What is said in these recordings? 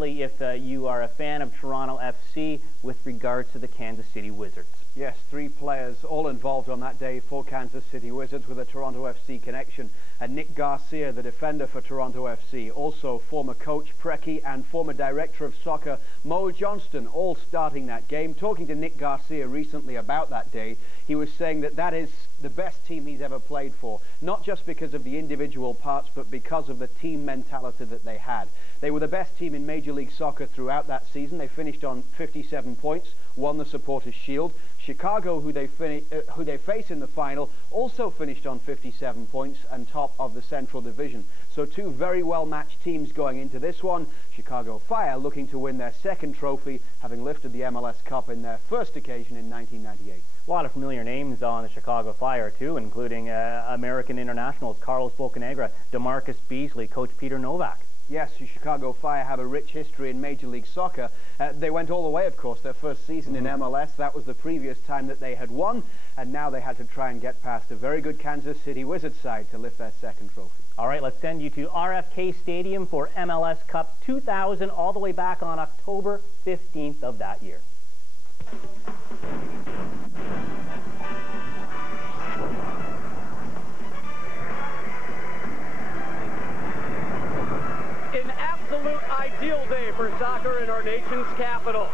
especially if you are a fan of Toronto FC with regards to the Kansas City Wizards. Yes, 3 players all involved on that day for Kansas City Wizards with a Toronto FC connection. And Nick Garcia, the defender for Toronto FC, also former coach Preki and former director of soccer Mo Johnston, all starting that game. Talking to Nick Garcia recently about that day, he was saying that that is the best team he's ever played for, not just because of the individual parts, but because of the team mentality that they had. They were the best team in Major League Soccer throughout that season. They finished on 57 points, won the Supporters' Shield. Chicago, who they face in the final, also finished on 57 points and top of the Central Division. So 2 very well-matched teams going into this one. Chicago Fire looking to win their 2nd trophy, having lifted the MLS Cup in their first occasion in 1998. A lot of familiar names on the Chicago Fire, too, including American internationals Carlos Bocanegra, DeMarcus Beasley, Coach Peter Novak. Yes, the Chicago Fire have a rich history in Major League Soccer. They went all the way, of course, their first season in MLS. That was the previous time that they had won, and now they had to try and get past a very good Kansas City Wizards side to lift their 2nd trophy. All right, let's send you to RFK Stadium for MLS Cup 2000, all the way back on October 15th of that year. An absolute ideal day for soccer in our nation's capital.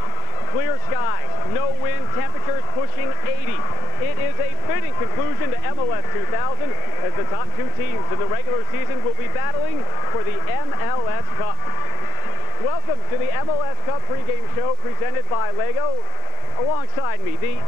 Clear skies, no wind, temperatures pushing 80. It is a fitting conclusion to MLS 2000 as the top 2 teams in the regular season will be battling for the MLS Cup. Welcome to the MLS Cup pregame show presented by Lego. Alongside me, the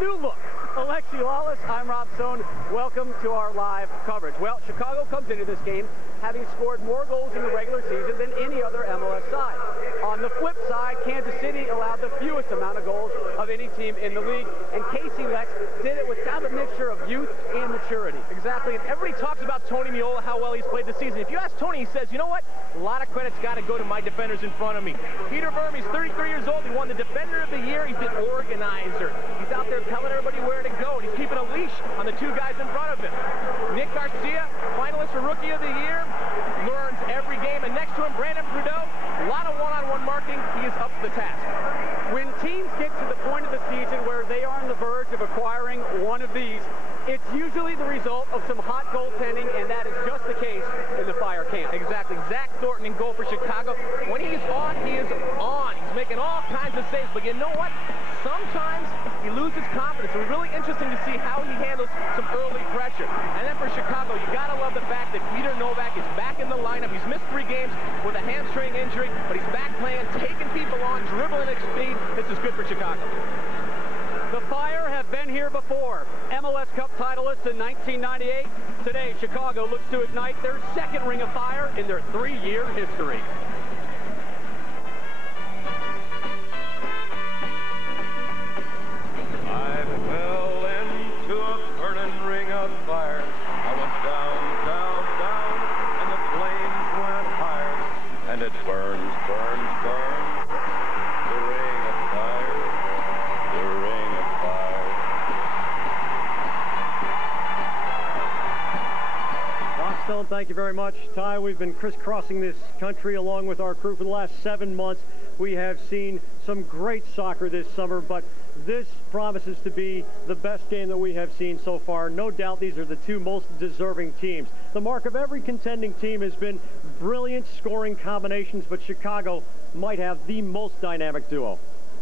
new look, Alexi Lawless. I'm Rob Stone. Welcome to our live coverage. Well, Chicago comes into this game having scored more goals in the regular season than any other MLS side. On the flip side, Kansas City allowed the fewest amount of goals of any team in the league, and Casey Lex did it with kind of a mixture of youth and maturity. Exactly, and everybody talks about Tony Meola, how well he's played this season. If you ask Tony, he says, you know what? A lot of credit's got to go to my defenders in front of me. Peter Vermes, 33 years old. He won the Defender of the Year. He's the organizer. He's out there telling everybody where to go, and he's keeping a leash on the 2 guys in front of him. Nick Garcia, finalist for Rookie of the Year, learns every game. And next to him, Brandon Trudeau, a lot of one-on-one marking. He is up to the task. When teams get to the point of the season where they are on the verge of acquiring one of these, it's usually the result of some hot goaltending, and that is just the case in the Fire camp. Exactly. Zach Thornton in goal for Chicago. When he is on, he is on. He's making all kinds of saves, but you know what? Sometimes he loses confidence. It's really interesting to see how he handles some early pressure. And then for Chicago, you got to love the fact that Peter Novak is back in the lineup. He's missed 3 games with a hamstring injury, but he's back playing, taking people on, dribbling at speed. This is good for Chicago. The Fire have been here before. MLS Cup titleists in 1998. Today, Chicago looks to ignite their 2nd ring of fire in their 3-year history. I fell into a burning ring of fire. I went down, down, down, and the flames went higher. And it burns, burns, burns. The ring of fire, the ring of fire. Rob Stone, thank you very much. Ty, we've been crisscrossing this country along with our crew for the last 7 months. We have seen some great soccer this summer, but this promises to be the best game that we have seen so far. No doubt these are the 2 most deserving teams. The mark of every contending team has been brilliant scoring combinations, but Chicago might have the most dynamic duo.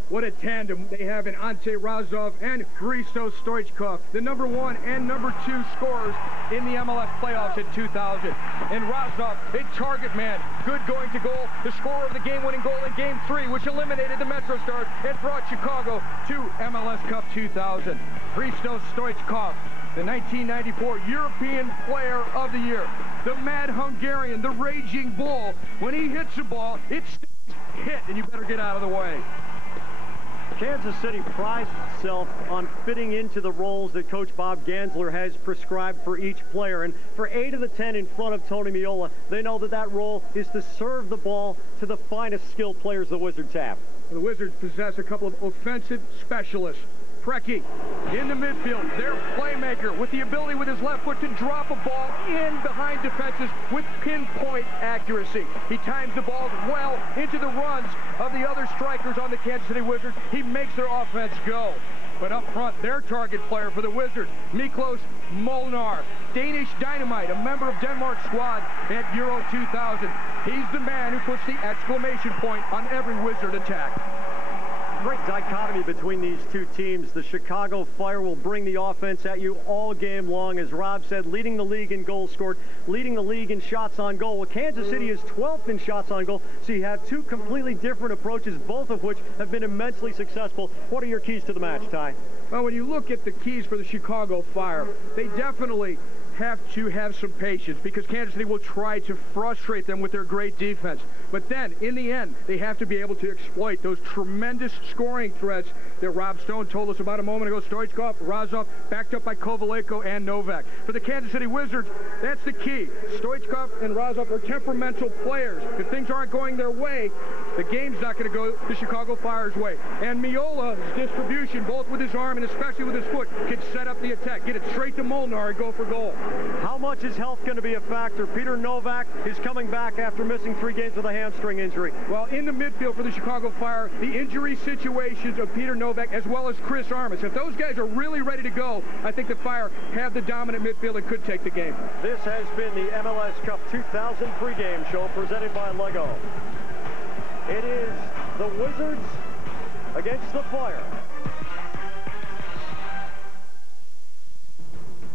What a tandem they have in Ante Razov and Hristo Stoichkov, the #1 and #2 scorers in the MLS playoffs in 2000. And Razov, a target man, good going to goal, the scorer of the game-winning goal in Game 3, which eliminated the Metro Stars and brought Chicago to MLS Cup 2000. Hristo Stoichkov, the 1994 European Player of the Year, the mad Hungarian, the raging bull. When he hits the ball, it's hit, and you better get out of the way. Kansas City prides itself on fitting into the roles that Coach Bob Gansler has prescribed for each player. And for 8 of the 10 in front of Tony Meola, they know that that role is to serve the ball to the finest skilled players the Wizards have. The Wizards possess a couple of offensive specialists. Preki in the midfield, their playmaker with the ability with his left foot to drop a ball in behind defenses with pinpoint accuracy. He times the balls well into the runs of the other strikers on the Kansas City Wizards. He makes their offense go. But up front, their target player for the Wizards, Miklos Molnar, Danish Dynamite, a member of Denmark's squad at Euro 2000. He's the man who puts the exclamation point on every Wizard attack. Great dichotomy between these two teams. The Chicago Fire will bring the offense at you all game long, as Rob said, leading the league in goals scored, leading the league in shots on goal. Well, Kansas City is 12th in shots on goal, so you have two completely different approaches, both of which have been immensely successful. What are your keys to the match, Ty? Well, when you look at the keys for the Chicago Fire, they definitely have to have some patience, because Kansas City will try to frustrate them with their great defense. But then, in the end, they have to be able to exploit those tremendous scoring threats that Rob Stone told us about a moment ago. Stoichkov, Razov, backed up by Kovalenko and Novak. For the Kansas City Wizards, that's the key. Stoichkov and Razov are temperamental players. If things aren't going their way, the game's not going to go the Chicago Fire's way. And Miola's distribution, both with his arm and especially with his foot, can set up the attack, get it straight to Molnar and go for goal. How much is health going to be a factor? Peter Novak is coming back after missing 3 games with a hamstring injury. Well, in the midfield for the Chicago Fire, the injury situations of Peter Novak as well as Chris Armas, if those guys are really ready to go, I think the Fire have the dominant midfield and could take the game. This has been the MLS Cup 2000 pregame show presented by Lego. It is the Wizards against the Fire.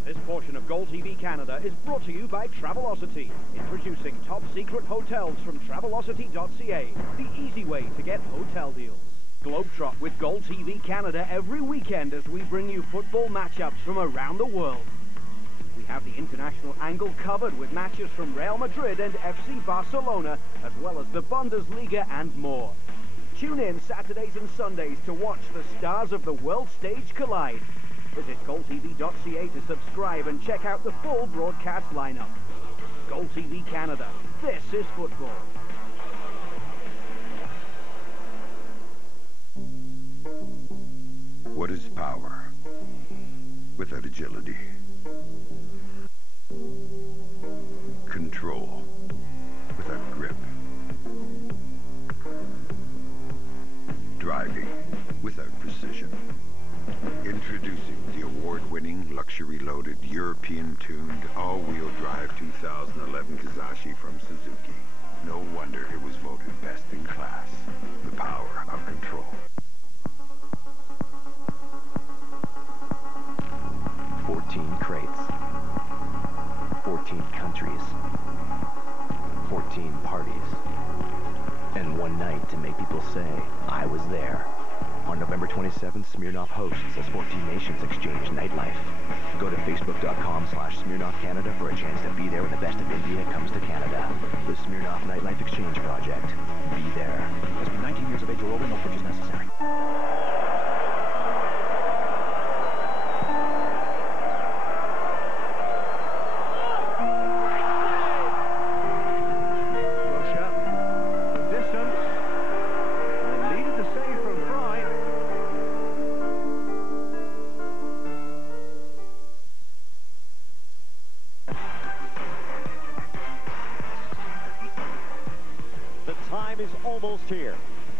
This portion of Goal TV Canada is brought to you by Travelocity, introducing top-secret hotels from Travelocity.ca, the easy way to get hotel deals. Globetrot with Goal TV Canada every weekend as we bring you football matchups from around the world. We have the international angle covered with matches from Real Madrid and FC Barcelona, as well as the Bundesliga and more. Tune in Saturdays and Sundays to watch the stars of the world stage collide. Visit GoalTV.ca to subscribe and check out the full broadcast lineup. Goal TV Canada. This is football. What is power without agility? Control without grip. Driving without precision. Introducing the award-winning, luxury-loaded, European-tuned, all-wheel drive 2011 Kizashi from Suzuki. No wonder it was voted best in class. The power of control. 14 crates. 14 countries. 14 parties. And one night to make people say, I was there. On November 27th, Smirnoff hosts a 14 Nations Exchange nightlife. Go to facebook.com/Smirnoff Canada for a chance to be there when the best of India comes to Canada. The Smirnoff Nightlife Exchange Project. Be there. Must be 19 years of age or older, no purchase necessary. Here.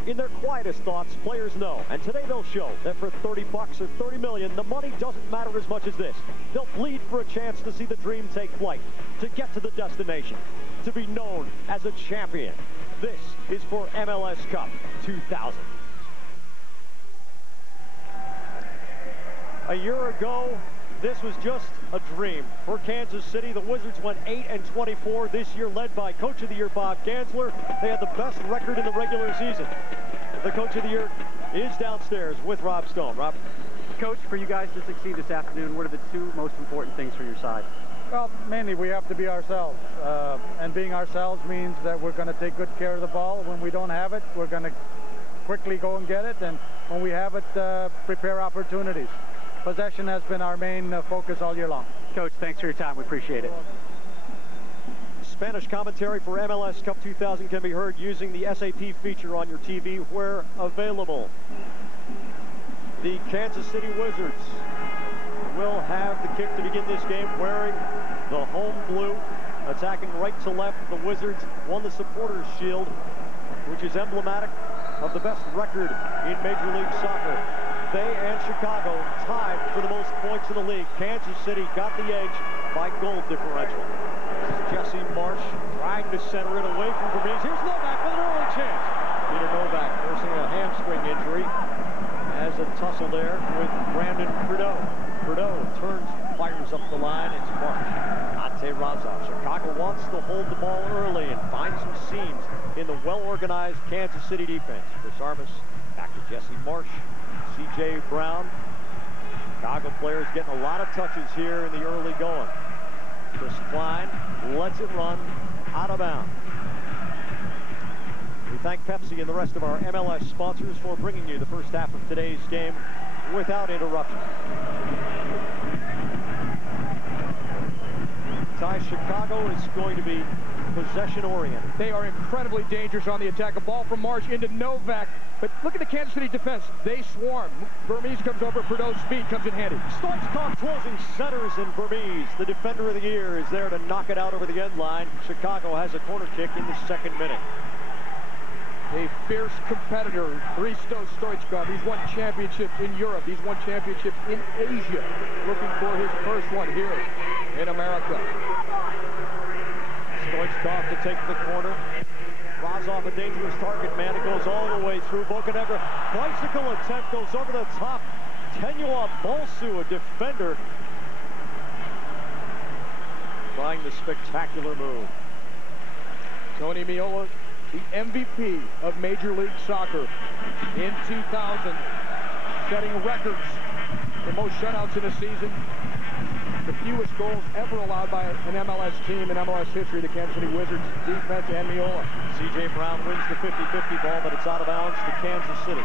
In their quietest thoughts, players know, and today they'll show that for $30 or $30 million, the money doesn't matter as much as this. They'll bleed for a chance to see the dream take flight, to get to the destination, to be known as a champion. This is for MLS Cup 2000. A year ago, this was just a dream for Kansas City. The Wizards went 8-24 this year, led by Coach of the Year Bob Gansler. They had the best record in the regular season. The Coach of the Year is downstairs with Rob Stone. Rob? Coach, for you guys to succeed this afternoon, what are the 2 most important things for your side? Well, mainly we have to be ourselves. And being ourselves means that we're going to take good care of the ball. When we don't have it, we're going to quickly go and get it. And when we have it, prepare opportunities. Possession has been our main focus all year long. Coach, thanks for your time. We appreciate it. Spanish commentary for MLS Cup 2000 can be heard using the SAP feature on your TV where available. the Kansas City Wizards will have the kick to begin this game wearing the home blue. Attacking right to left, the Wizards won the Supporters' Shield, which is emblematic of the best record in Major League Soccer. They and Chicago tied for the most points in the league. Kansas City got the edge by goal differential. This is Jesse Marsh trying to center it away from Vermees. Here's Novak with an early chance. Peter Novak nursing a hamstring injury. Has a tussle there with Brandon Prideaux. Prideaux turns, fires up the line. It's Marsh. Ante Razov. Chicago wants to hold the ball early and find some seams in the well-organized Kansas City defense. Chris Armas back to Jesse Marsh. C.J. Brown. Chicago players getting a lot of touches here in the early going. Chris Klein lets it run out of bounds. We thank Pepsi and the rest of our MLS sponsors for bringing you the first half of today's game without interruption. Ty, Chicago is going to be possession-oriented. They are incredibly dangerous on the attack. A ball from Marsh into Novak. But look at the Kansas City defense. They swarm. Vermees comes over. Prideaux's speed comes in handy. Stoichkov closing centers, and Vermees, the defender of the year, is there to knock it out over the end line. Chicago has a corner kick in the second minute. A fierce competitor, Hristo Stoichkov. He's won championships in Europe. He's won championships in Asia. Looking for his first one here in America. Stoichkov to take the corner. Razov, a dangerous target, man. It goes all the way through. Bocanegra, bicycle attempt goes over the top. Tenua Bolsu, a defender, trying the spectacular move. Tony Meola, the MVP of Major League Soccer in 2000, setting records for most shutouts in a season. The fewest goals ever allowed by an MLS team in MLS history, the Kansas City Wizards defense and Meola. C.J. Brown wins the 50-50 ball, but it's out of bounds to Kansas City.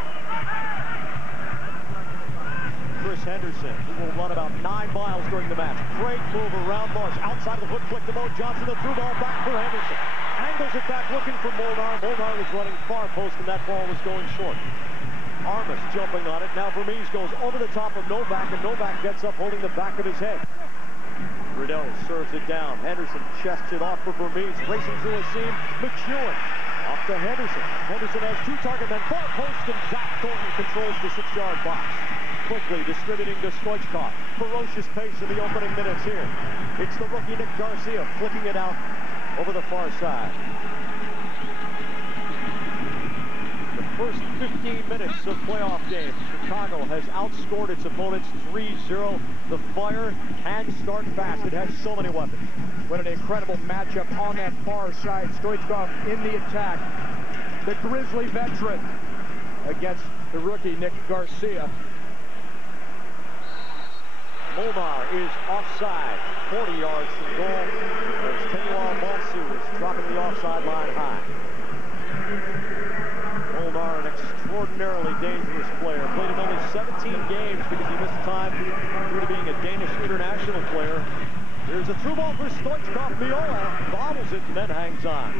Chris Henderson, who will run about 9 miles during the match. Great move around Marsh. Outside of the foot, flick to Mo Johnson. The through ball back for Henderson. Angles it back, looking for Molnar. Molnar was running far post, and that ball was going short. Armas jumping on it. Now Vermees goes over the top of Novak, and Novak gets up holding the back of his head. Prideaux serves it down. Henderson chests it off for Vermees. Racing through a seam. McEwen off to Henderson. Henderson has 2 target men. Far post, and Zach Thornton controls the 6-yard box. Quickly distributing to Stoichkov. Ferocious pace in the opening minutes here. It's the rookie Nick Garcia flicking it out over the far side. The first 15 minutes of playoff games, Chicago has outscored its opponents 3-0. The Fire can start fast. It has so many weapons. What an incredible matchup on that far side. Stoichkov in the attack. The Grizzly veteran against the rookie Nick Garcia. Molnar is offside, 40 yards from goal. As Tenua Bolsu is dropping the offside line high. Molnar, an extraordinarily dangerous player. Played in only 17 games because he missed time due to being a Danish international player. There's a through ball for Stoichkov. Meola bobbles it and then hangs on.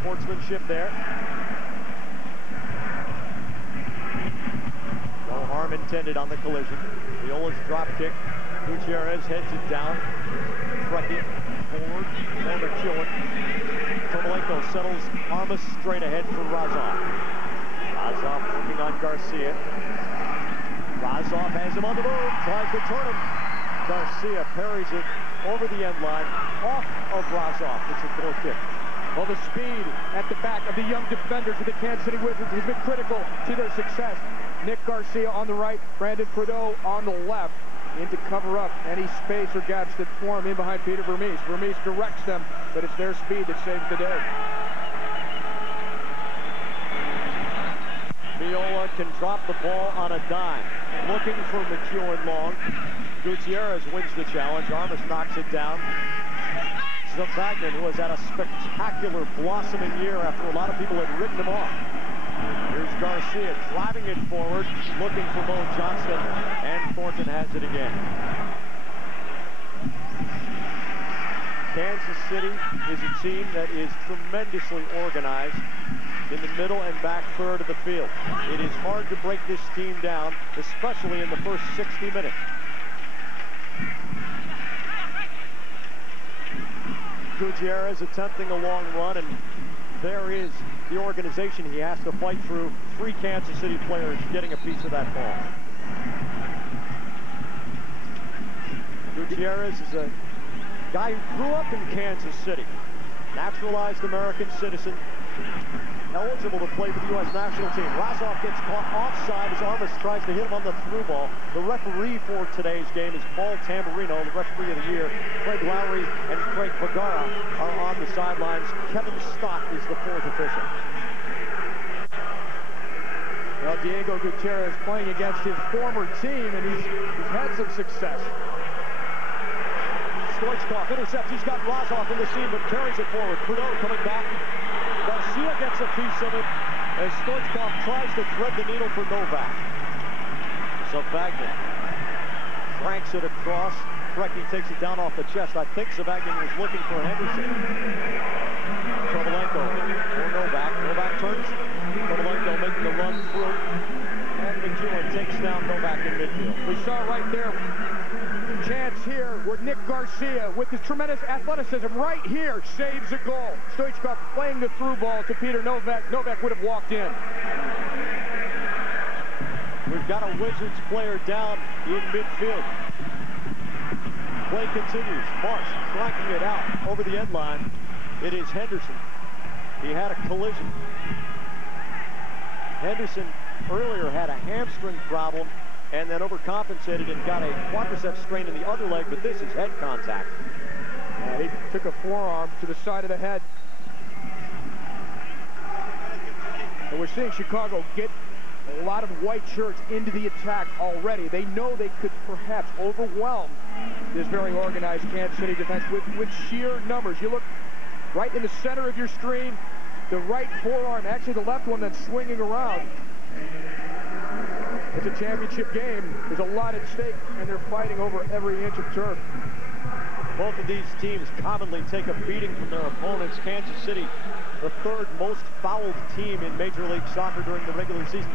Sportsmanship there. No harm intended on the collision. Meola's drop kick. Gutierrez heads it down. Frecky forward. More McEwen. Tomalenko settles Armas straight ahead for Razov. Razov working on Garcia. Razov has him on the move. Tries to turn him. Garcia parries it over the end line. Off of Razov. It's a goal kick. Well, the speed at the back of the young defenders of the Kansas City Wizards has been critical to their success. Nick Garcia on the right, Brandon Prideaux on the left, in to cover up any space or gaps that form in behind Peter Vermees. Vermees directs them, but it's their speed that saves the day. Meola can drop the ball on a dime. Looking for McEwen long. Gutierrez wins the challenge. Armas knocks it down. Zavagnin, who has had a spectacular blossoming year after a lot of people had written him off. Here's Garcia driving it forward, looking for Mo Johnston, and Thornton has it again. Kansas City is a team that is tremendously organized. In the middle and back third of the field. It is hard to break this team down, especially in the first 60 minutes. Gutierrez attempting a long run, and there is the organization he has to fight through. 3 Kansas City players getting a piece of that ball. Gutierrez is a guy who grew up in Kansas City, naturalized American citizen, eligible to play for the U.S. national team. Razov gets caught offside as Armas tries to hit him on the through ball. The referee for today's game is Paul Tamburino, the referee of the year. Craig Lowry and Craig Bagara are on the sidelines. Kevin Stott is the 4th official. Well, Diego Gutierrez playing against his former team, and he's had some success. Stoichkov intercepts. He's got Razov in the seam, but carries it forward. Trudeau coming back. Garcia gets a piece of it as Stoichkov tries to thread the needle for Novak. Savagnin cranks it across. Brecky takes it down off the chest. I think Savagnin was looking for Henderson. Kovalenko for Novak. Novak turns. Kovalenko making the run through. And McEwen takes down Novak in midfield. We saw right there, chance here where Nick Garcia, with his tremendous athleticism right here, saves a goal. Stoichkov playing the through ball to Peter Novak. Novak would have walked in. We've got a Wizards player down in midfield. Play continues. Marsh cranking it out over the end line. It is Henderson. He had a collision. Henderson earlier had a hamstring problem and then overcompensated and got a quadricep strain in the other leg, but this is head contact. He took a forearm to the side of the head. And we're seeing Chicago get a lot of white shirts into the attack already. They know they could perhaps overwhelm this very organized Kansas City defense with sheer numbers. You look right in the center of your screen, the right forearm, actually the left one that's swinging around. It's a championship game. There's a lot at stake, and they're fighting over every inch of turf. Both of these teams commonly take a beating from their opponents. Kansas City, the 3rd most fouled team in Major League Soccer during the regular season.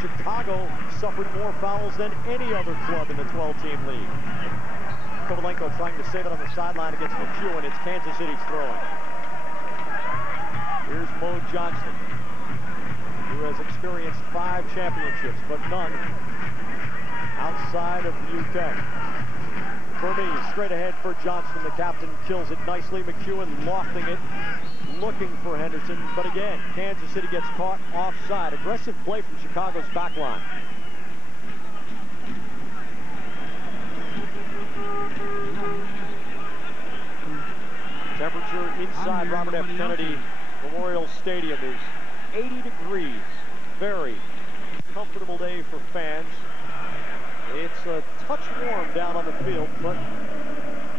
Chicago suffered more fouls than any other club in the 12-team league. Kovalenko trying to save it on the sideline against McEwen. It's Kansas City's throwing. Here's Mo Johnston, who has experienced 5 championships, but none outside of the UK. Vermees straight ahead for Johnston. The captain kills it nicely. McEwen lofting it, looking for Henderson, but again, Kansas City gets caught offside. Aggressive play from Chicago's back line. Temperature inside Robert F. Kennedy Memorial Stadium is 80 degrees. Very comfortable day for fans. It's a touch warm down on the field, but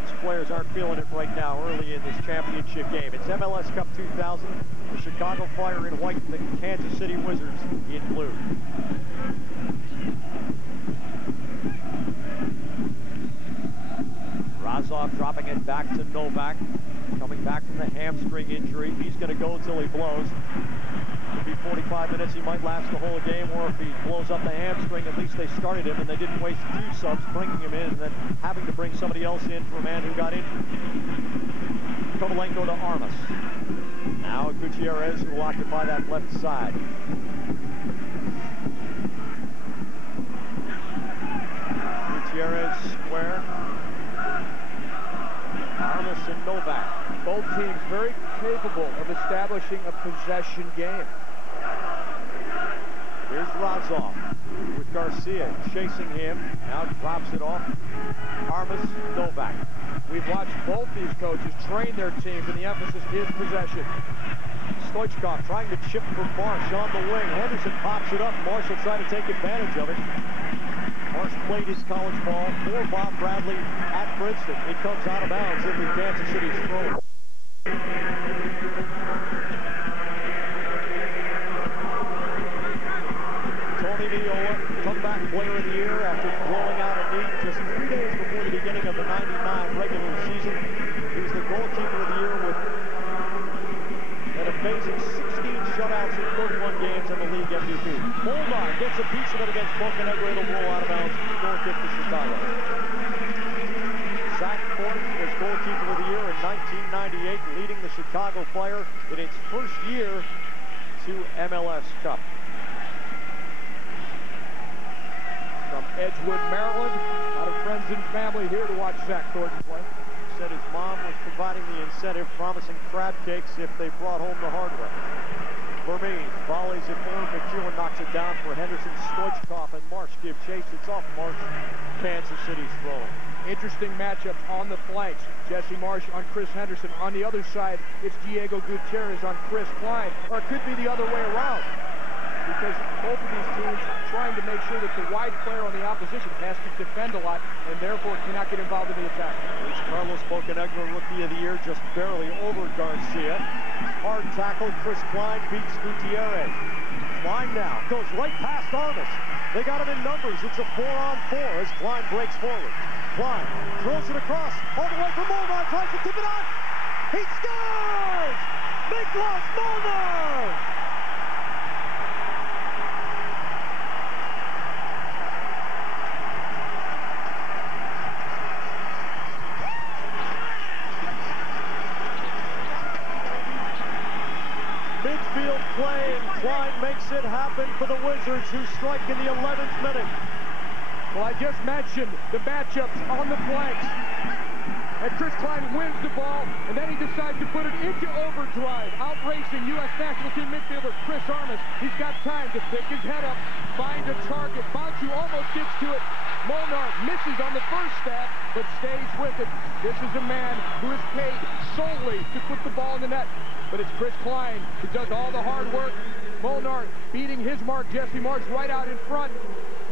these players aren't feeling it right now early in this championship game. It's MLS Cup 2000, the Chicago Fire in white, the Kansas City Wizards in blue. Razov dropping it back to Novak, coming back from the hamstring injury. He's going to go until he blows. Could be 45 minutes. He might last the whole game, or if he blows up the hamstring, at least they started him and they didn't waste 2 subs bringing him in and then having to bring somebody else in for a man who got injured. Kovalenko to Armas. Now Gutierrez, who will occupy that left side. Gutierrez square. Armas and Novak. Both teams very capable of establishing a possession game. Here's Razov with Garcia chasing him. Now drops it off. Armas, Novak. We've watched both these coaches train their teams, and the emphasis is possession. Stoichkov trying to chip for Marsh on the wing. Henderson pops it up. Marsh will try to take advantage of it. Marsh played his college ball for Bob Bradley at Princeton. It comes out of bounds into Kansas City's throw. Tony Viola, comeback player of the year after blowing out a knee just 3 days before the beginning of the '99 regular season. He was the goalkeeper of the year with an amazing 16 shots shutouts in 31 games and the league MVP. Molnar gets a piece of it against Bocanegra. It'll roll out of bounds. Goal kick to Chicago. Zach Thornton was goalkeeper of the year in 1998, leading the Chicago Fire in its first year to MLS Cup. From Edgewood, Maryland, a lot of friends and family here to watch Zach Thornton play. Said his mom was providing the incentive, promising crab cakes if they brought home the hardware. Vermees volleys it forward. McEwen knocks it down for Henderson. Stoichkov and Marsh give chase. It's off Marsh. Kansas City's throwing. Interesting matchups on the flanks. Jesse Marsh on Chris Henderson. On the other side, it's Diego Gutierrez on Chris Klein. Or it could be the other way around, because both of these teams trying to make sure that the wide player on the opposition has to defend a lot and therefore cannot get involved in the attack. It's Carlos Bocanegra, Rookie of the Year, just barely over Garcia. Hard tackle. Chris Klein beats Gutierrez. Klein now goes right past Armas. They got him in numbers. It's a 4-on-4 as Klein breaks forward. Klein throws it across all the way for Molnar. Tries to tip it on. He scores! Miklos Molnar! Midfield play, and Klein makes it happen for the Wizards, who strike in the 11th minute. Well, I just mentioned the matchups on the flanks. And Chris Klein wins the ball, and then he decides to put it into overdrive. Out-racing U.S. national team midfielder Chris Armas. He's got time to pick his head up, find a target. Bonsu almost gets to it. Molnar misses on the first stab, but stays with it. This is a man who is paid solely to put the ball in the net. But it's Chris Klein who does all the hard work. Molnar beating his mark, Jesse Marsh, right out in front.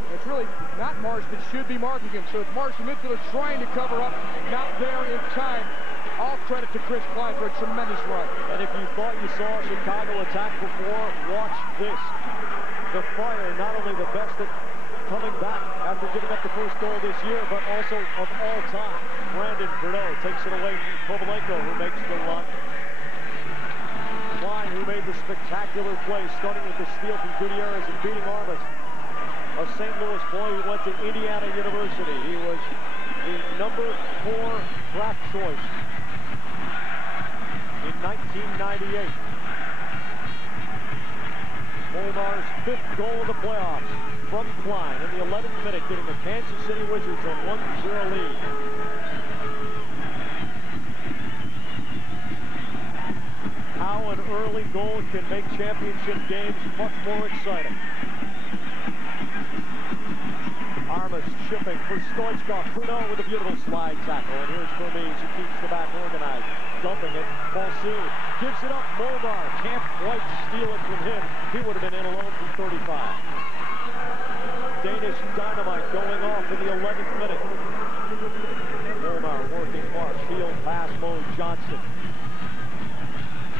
It's really not Marsh that should be marking him. So it's Marsh, the midfielder, trying to cover up, not there in time. All credit to Chris Klein for a tremendous run. And if you thought you saw Chicago attack before, watch this. The Fire, not only the best at coming back after giving up the first goal this year, but also of all time. Brandon Bruneau takes it away from Kovalenko, who makes the run. Klein, who made the spectacular play, starting with the steal from Gutierrez and beating Armas. A St. Louis boy who went to Indiana University. He was the #4 draft choice in 1998. Molnar's 5th goal of the playoffs from Klein in the 11th minute, giving the Kansas City Wizards a 1-0 lead. How an early goal can make championship games much more exciting. Armas chipping for Stoichkov. Bruneau with a beautiful slide tackle. And here's Vermees, who keeps the back organized. Dumping it. Bonsu gives it up. Molnar can't quite steal it from him. He would have been in alone from 35. Danish dynamite going off in the 11th minute. Molnar working Marsh. Field pass mode. Johnson.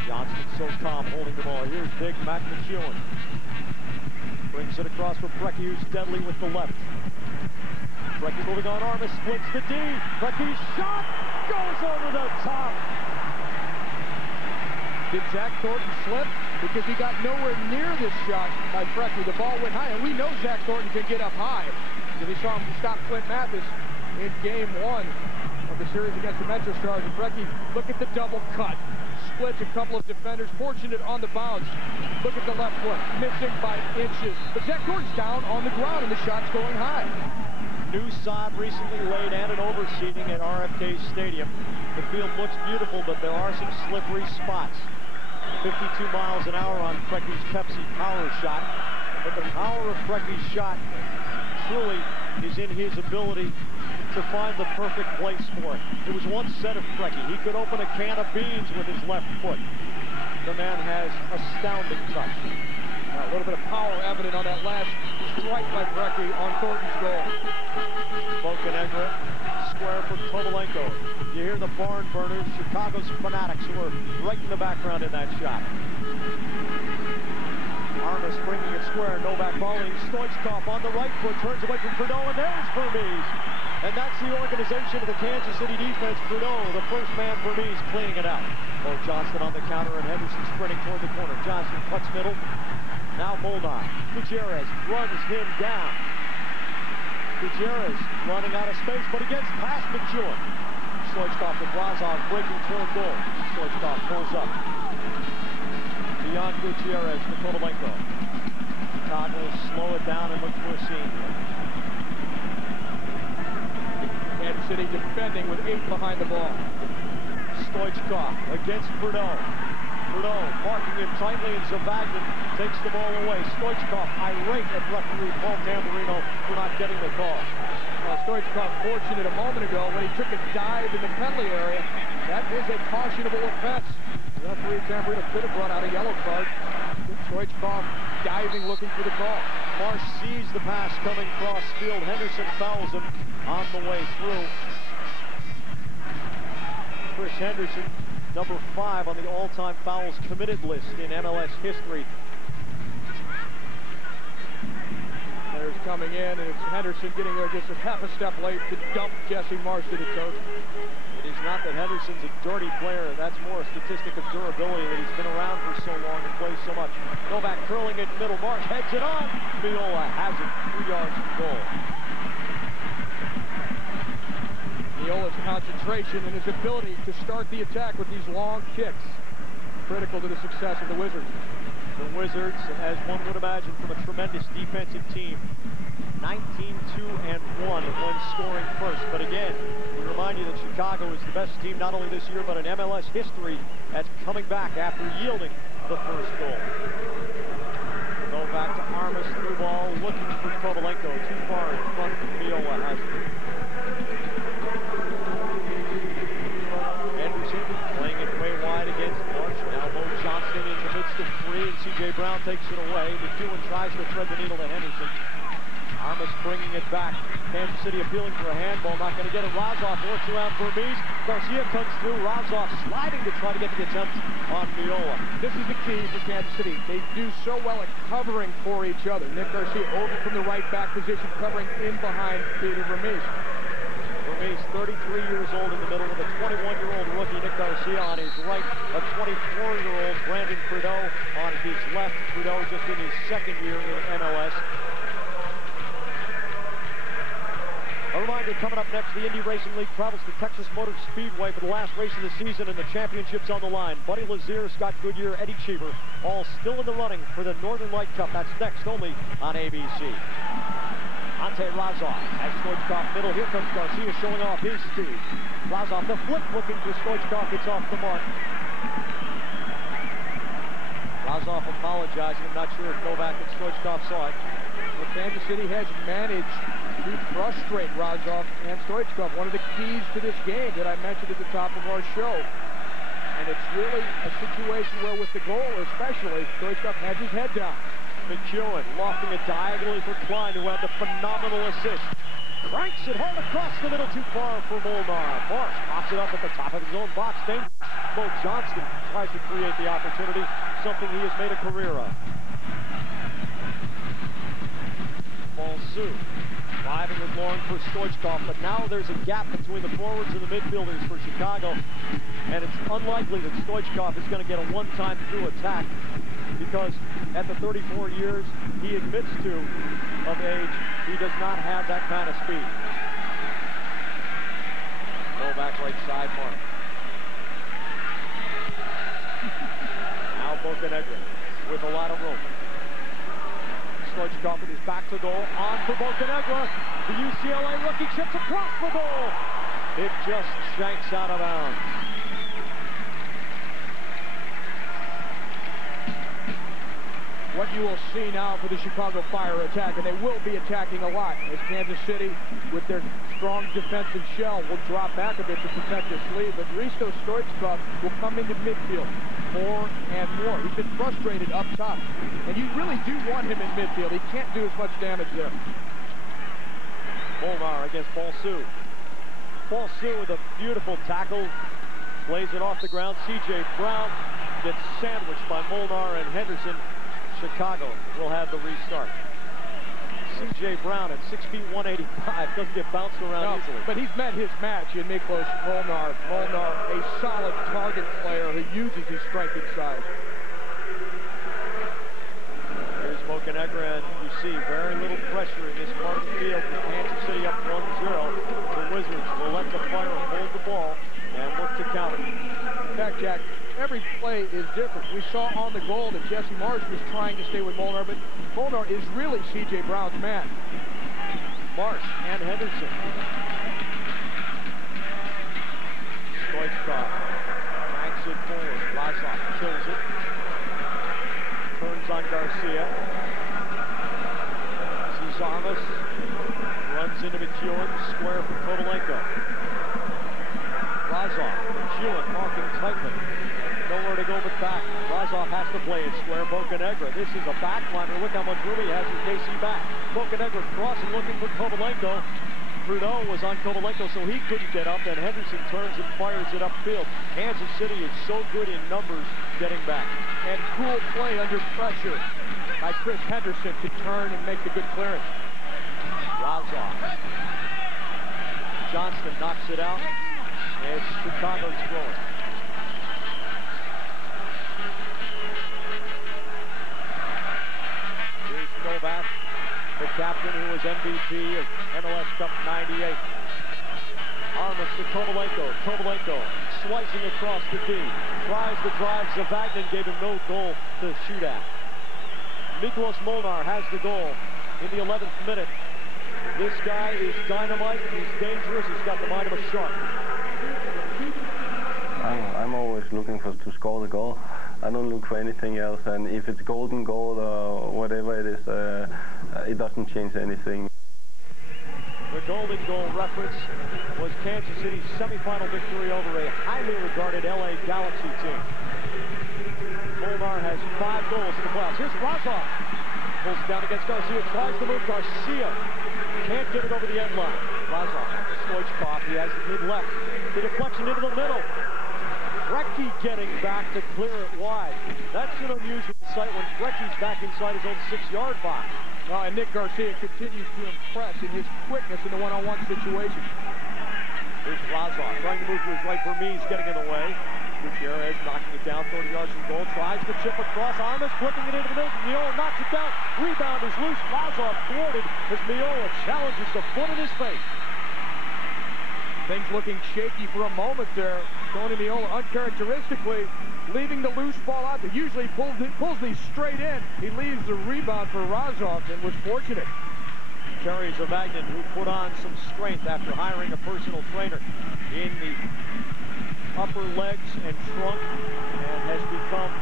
Johnson so calm holding the ball. Here's big Matt McEwen. Brings it across for Brecky, who's deadly with the left. Brecky moving on. Armas splits the D. Brecky's shot goes over the top. Did Zach Thornton slip? Because he got nowhere near this shot by Brecky. The ball went high, and we know Zach Thornton can get up high. Because we saw him stop Clint Mathis in game 1 of the series against the Metro Stars. And Brecky, look at the double cut. Splits a couple of defenders, fortunate on the bounce. Look at the left foot, missing by inches. But Zach Thornton's down on the ground, and the shot's going high. New sod recently laid and an overseeding at RFK Stadium. The field looks beautiful, but there are some slippery spots. 52 miles an hour on Brecky's Pepsi power shot. But the power of Brecky's shot truly is in his ability to find the perfect place for it. It was once said of Brecky, he could open a can of beans with his left foot. The man has astounding touch. A little bit of power evident on that last strike by Brecky on Thornton's goal. Bocanegra, square for Kovalenko. You hear the barn burners, Chicago's fanatics, who are right in the background in that shot. Armas bringing it square, Novak volleying. Stoichkov on the right foot, turns away from Bruneau, and there's Vermees. And that's the organization of the Kansas City defense. Trudeau, the first man for me, is cleaning it out. Bo Johnston on the counter, and Henderson sprinting toward the corner. Johnston cuts middle. Now Molnar. Gutierrez runs him down. Gutierrez running out of space, but he gets past McEwen. Stoichkov with Razov breaking toward goal. Stoichkov pulls up. Beyond Gutierrez to Kovalenko. Chicago will slow it down and look for a seam here. Kansas City defending with 8 behind the ball. Stoichkov against Trudeau. Trudeau marking him tightly, and Zavagin takes the ball away. Stoichkov irate at referee Paul Tamburino for not getting the call. Stoichkov fortunate a moment ago when he took a dive in the penalty area. That is a cautionable offense. Referee Tamburino could have brought out a yellow card. Stoichkov diving, looking for the call. Marsh sees the pass coming cross field. Henderson fouls him on the way through. Chris Henderson, number 5 on the all-time fouls committed list in MLS history. There's coming in, and it's Henderson getting there just a half a step late to dump Jesse Marsh to the turf. It is not that Henderson's a dirty player. That's more a statistic of durability, that he's been around for so long and plays so much. Novak curling it middle. Marsh heads it on. Viola has it 3 yards from goal. Viola's concentration and his ability to start the attack with these long kicks, critical to the success of the Wizards. The Wizards, as one would imagine from a tremendous defensive team, 19-2-1 when scoring first. But again, we remind you that Chicago is the best team not only this year but in MLS history that's coming back after yielding the first goal. Go back to Armas, through ball, looking for Kovalenko, too far in front. Viola has it. Henderson playing it way wide against Marsh. Now Bo Johnston in the midst of 3, and C.J. Brown takes it away. McEwen tries to thread the needle to Henderson. Armas bringing it back. Kansas City appealing for a handball, not going to get it. Razov works around Vermes. Garcia comes through. Razov sliding to try to get the attempt on Viola. This is the key for Kansas City. They do so well at covering for each other. Nick Garcia over from the right back position, covering in behind Peter Vermes. Vermes, 33 years old in the middle, with a 21-year-old rookie, Nick Garcia, on his right. A 24-year-old Brandon Trudeau on his left. Trudeau just in his second year in MLS. A reminder, coming up next, the Indy Racing League travels to Texas Motor Speedway for the last race of the season, and the championship's on the line. Buddy Lazier, Scott Goodyear, Eddie Cheever, all still in the running for the Northern Light Cup. That's next only on ABC. Ante Razov has Stoichkov middle. Here comes Garcia showing off his speed. Razov, the flip, looking for Stoichkov. It's off the mark. Razov apologizing. I'm not sure if Novak and Stoichkov saw it. Well, Kansas City has managed to frustrate Razov and Stoichkov. One of the keys to this game that I mentioned at the top of our show. And it's really a situation where, with the goal especially, Stoichkov has his head down. McEwen lofting it diagonally for Klein, who had the phenomenal assist. Cranks it hard across the middle, too far for Molnar. Marsh pops it up at the top of his own box. Bo Johnston tries to create the opportunity, something he has made a career of. Balsu driving with Lauren for Stoichkov, but now there's a gap between the forwards and the midfielders for Chicago, and it's unlikely that Stoichkov is going to get a one-time through attack, because at the 34 years he admits to of age, he does not have that kind of speed. Novak right side mark. Now Bocanegra with a lot of room. Stoichkov with his back to goal, on for Bocanegra. The UCLA rookie chips across the goal. It just shanks out of bounds. What you will see now for the Chicago Fire attack, and they will be attacking a lot, as Kansas City, with their strong defensive shell, will drop back a bit to protect this lead, but Risto Stoichkov will come into midfield more and more. He's been frustrated up top, and you really do want him in midfield. He can't do as much damage there. Molnar against Balsu. Balsu with a beautiful tackle, plays it off the ground. C.J. Brown gets sandwiched by Molnar and Henderson. Chicago will have the restart. C.J. Brown at 6 feet 185 doesn't get bounced around easily. But he's met his match in Miklos Molnar. Molnar, a solid target player who uses his strength and size. Here's Bocanegra, and you see very little pressure in this part of the field. Kansas City up 1-0. The Wizards will let the Fire hold the ball and look to counter. In fact, Jack, every play is different. We saw on the goal that Jesse Marsh was trying to stay with Molnar, but Molnar is really C.J. Brown's man. Marsh and Henderson. Stoichkov cranks it forward. Razov kills it. Turns on Garcia. Armas runs into McEwen. Square for Kovalenko. Razov, McEwen marking tightly. Nowhere to go but back. Razov has to play it square. Bocanegra. This is a backliner. Look how much room he has with KC back. Bocanegra crossing, looking for Kovalenko. Trudeau was on Kovalenko, so he couldn't get up, and Henderson turns and fires it upfield. Kansas City is so good in numbers getting back. And cool play under pressure by Chris Henderson to turn and make the good clearance. Razov. Johnston knocks it out. It's Chicago's throwing. Here's Novak, the captain who was MVP of MLS Cup '98. Armas to Kovalenko. Kovalenko slicing across the D. Tries to drive. Zavagnin gave him no goal to shoot at. Miklos Molnar has the goal in the 11th minute. This guy is dynamite. He's dangerous. He's got the mind of a shark. I'm always looking to score the goal. I don't look for anything else, and if it's golden goal or whatever it is, it doesn't change anything. The golden goal reference was Kansas City's semifinal victory over a highly regarded LA Galaxy team. Molnar has 5 goals in the playoffs. Here's Razov. Pulls it down against Garcia. Tries to move. Garcia can't get it over the end line. Razov to Stoichkov. He has the kid left. The deflection into the middle. Brecky getting back to clear it wide. That's an unusual sight when Brecky's back inside his own 6-yard box. Well, and Nick Garcia continues to impress in his quickness in the one-on-one situation. Here's Razov trying to move to his right. Vermees getting in the way. Gutierrez knocking it down 30 yards from goal. Tries to chip across. Armas flipping it into the middle. Miola knocks it down. Rebound is loose. Razov thwarted as Miola challenges the foot in his face. Things looking shaky for a moment there. Tony Miola uncharacteristically leaving the loose ball out. He usually pulls these straight in. He leaves the rebound for Razov and was fortunate. Terry Zavagnin, who put on some strength after hiring a personal trainer in the upper legs and trunk, and has become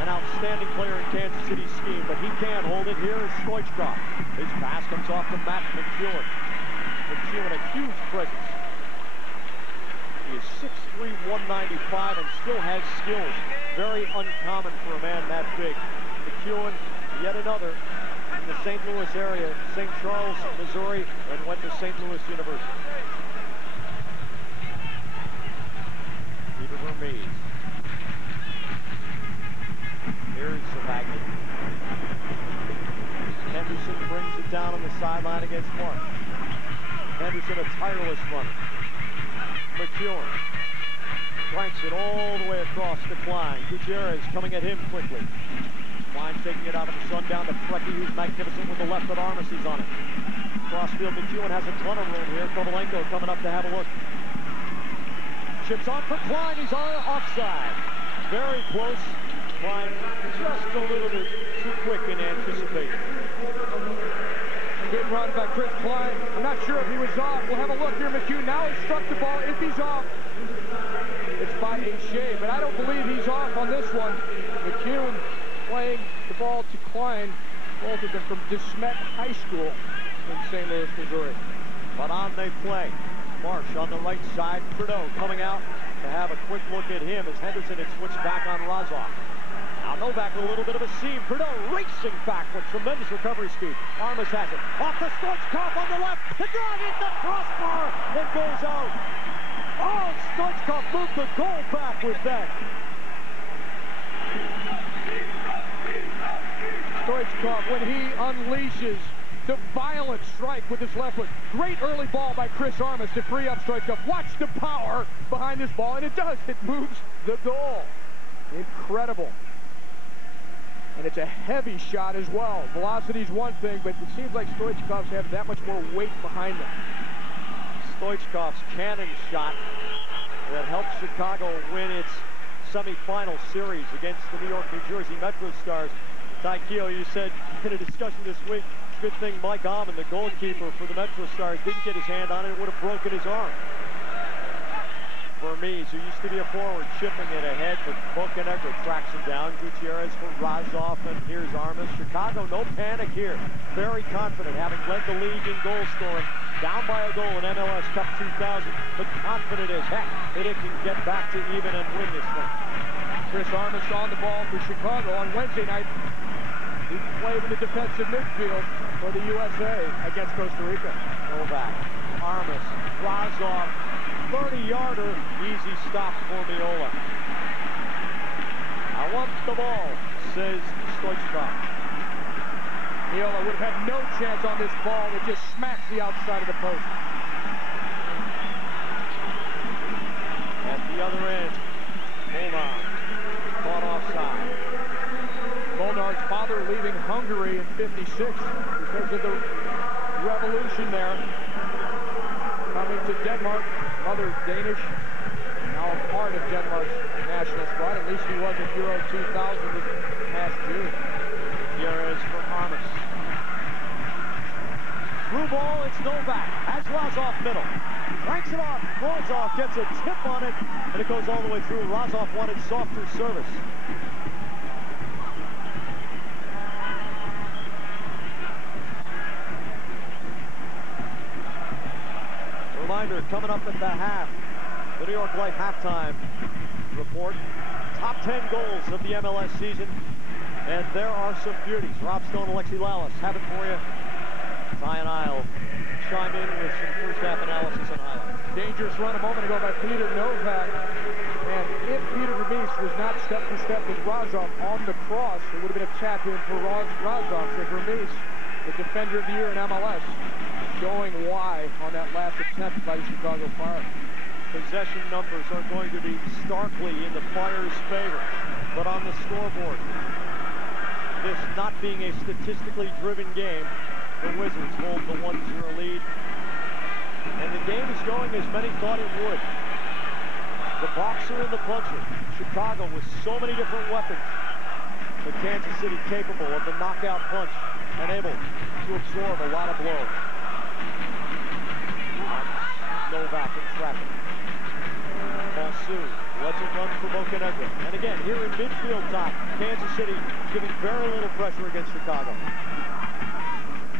an outstanding player in Kansas City's scheme, but he can't hold it. Here is Stoichkov. His pass comes off to Matt McEwen. McEwen, a huge presence. He is 6'3", 195, and still has skills. Very uncommon for a man that big. McEwen, yet another in the St. Louis area, St. Charles, Missouri, and went to St. Louis University. Peter Vermees. Here's Zavagnin. Henderson brings it down on the sideline against Mark. Henderson, a tireless runner. McEwen cranks it all the way across to Klein. Gutierrez coming at him quickly. Klein taking it out of the sun down to Brecky, who's magnificent with the left foot. Armas is on it. Crossfield, McEwen has a ton of room here. Kovalenko coming up to have a look. Chips on for Klein. He's on offside. Very close. Klein just a little bit too quick in anticipation. Good run by Chris Klein. I'm not sure if he was off. We'll have a look here. McEwen now has struck the ball. If he's off, it's by a shade, but I don't believe he's off on this one. McEwen playing the ball to Klein, both of them from DeSmet High School in St. Louis, Missouri. But on they play. Marsh on the right side. Trudeau coming out to have a quick look at him as Henderson had switched back on Razov. Now Novak with a little bit of a seam. Trudeau racing back with tremendous recovery speed. Armas has it. Off to Stoichkov on the left. The drive hits the crossbar and goes out. Oh, Stoichkov moved the goal back with that. Stoichkov, when he unleashes The violent strike with his left foot. Great early ball by Chris Armas to free up Stoichkov. Watch the power behind this ball, and it does. It moves the goal. Incredible. And it's a heavy shot as well. Velocity's one thing, but it seems like Stoichkov's have that much more weight behind them. Stoichkov's cannon shot that helped Chicago win its semifinal series against the New York, New Jersey Metro Stars. Ty Keogh, you said in a discussion this week, good thing Mike Ahman, the goalkeeper for the Metro Stars, didn't get his hand on it. It would have broken his arm. Vermes, who used to be a forward, chipping it ahead, but Bocanegra tracks him down. Gutierrez for Razov, and here's Armas. Chicago, no panic here. Very confident, having led the league in goal scoring. Down by a goal in MLS Cup 2000, but confident as heck that it can get back to even and win this thing. Chris Armas on the ball for Chicago on Wednesday night. He played in the defensive midfield for the USA against Costa Rica. Novak, Armas, Razov, 30-yarder, easy stop for Miola. I want the ball, says Stoichkov. Miola would have had no chance on this ball. It just smacks the outside of the post. At the other end, Molnar, caught offside. Molnar's father leaving Hungary in '56 because of the revolution there. Coming to Denmark, mother Danish, now a part of Denmark's national squad. At least he was at Euro 2000 this past June. Gutierrez for Armas. Through ball, it's Novak. Has Razov middle. Cranks it off. Razov gets a tip on it, and it goes all the way through. Razov wanted softer service. Reminder, coming up at the half, the New York Life halftime report. Top 10 goals of the MLS season, and there are some beauties. Rob Stone, Alexi Lalas have it for you. Ty and I'll chime in with some first half analysis and highlights. Dangerous run a moment ago by Peter Novak, and if Peter Vermes was not step for step with Razov on the cross, it would have been a tap in for Razov. So Vermes, the defender of the year in MLS, showing why on that last attempt by the Chicago Fire. Possession numbers are going to be starkly in the Fire's favor, but on the scoreboard, this not being a statistically driven game, the Wizards hold the 1-0 lead, and the game is going as many thought it would. The boxer and the puncher. Chicago with so many different weapons, but Kansas City capable of the knockout punch and able to absorb a lot of blows. Novak in traffic. Balsu lets it run for Bocanegra. And again, here in midfield top, Kansas City giving very little pressure against Chicago.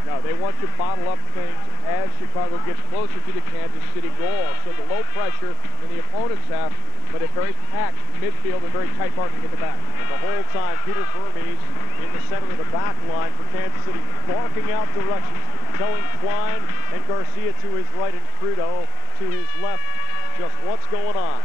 No, they want to bottle up things as Chicago gets closer to the Kansas City goal. So the low pressure in the opponent's half, but a very packed midfield and very tight marking at the back. And the whole time, Peter Vermes in the center of the back line for Kansas City, barking out directions, telling Klein and Garcia to his right and Trudeau to his left just what's going on,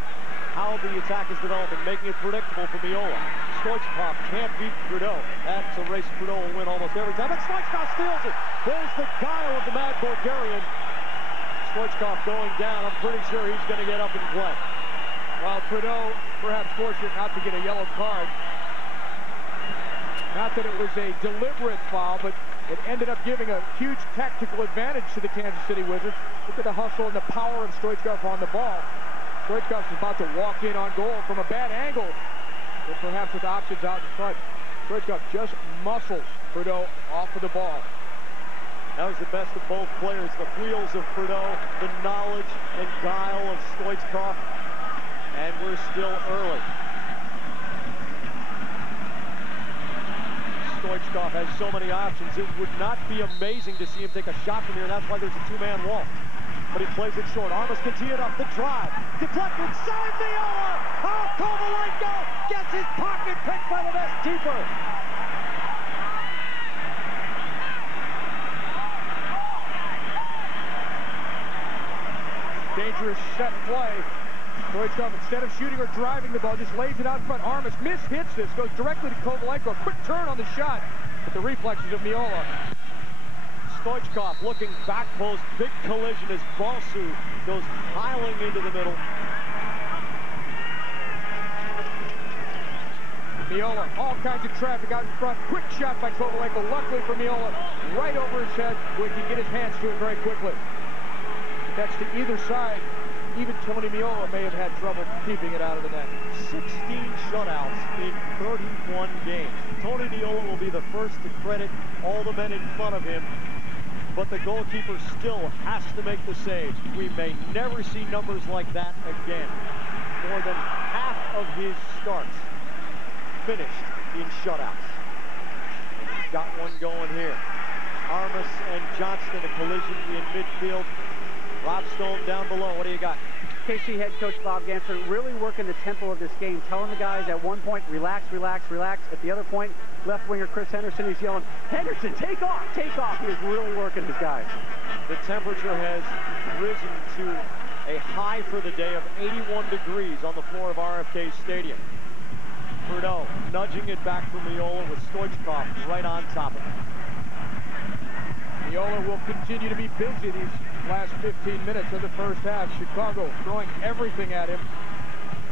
how the attack is developing, making it predictable for Miola. Stoichkov can't beat Trudeau. That's a race Trudeau will win almost every time, but Stoichkov steals it. There's the guile of the mad Bulgarian. Stoichkov going down. I'm pretty sure he's going to get up and play. While Trudeau, perhaps fortunate not to get a yellow card. Not that it was a deliberate foul, but it ended up giving a huge tactical advantage to the Kansas City Wizards. Look at the hustle and the power of Stoichkov on the ball. Stoichkov is about to walk in on goal from a bad angle, but perhaps with options out in front. Stoichkov just muscles Trudeau off of the ball. That was the best of both players, the wheels of Trudeau, the knowledge and guile of Stoichkov, and we're still early. Stoichkov has so many options. It would not be amazing to see him take a shot from here, and that's why there's a two-man wall. But he plays it short. Armas can tee it up. The drive. Deflected. Side Miola. Oh, Kovalenko gets his pocket picked by the best keeper. Dangerous set play. Stoichkov, instead of shooting or driving the ball, just lays it out in front. Armas mishits this, goes directly to Kovalenko. A quick turn on the shot, but the reflexes of Miola. Stoichkov looking back post, big collision as Balsu goes piling into the middle. Miola, all kinds of traffic out in front. Quick shot by Kovalenko. Luckily for Miola, right over his head, where he can get his hands to it very quickly. That's to either side. Even Tony Miola may have had trouble keeping it out of the net. 16 shutouts in 31 games. Tony Miola will be the first to credit all the men in front of him, but the goalkeeper still has to make the saves. We may never see numbers like that again. More than half of his starts finished in shutouts. And he's got one going here. Armas and Johnston, a collision in midfield. Rob Stone down below. What do you got? KC head coach Bob Ganser really working the tempo of this game, telling the guys at one point, relax, relax, relax. At the other point, left winger Chris Henderson, he's yelling, Henderson, take off, take off. He is really working his guys. The temperature has risen to a high for the day of 81 degrees on the floor of RFK Stadium. Trudeau nudging it back for Miola with Stoichkov right on top of him. Miola will continue to be busy these last 15 minutes of the first half. Chicago throwing everything at him.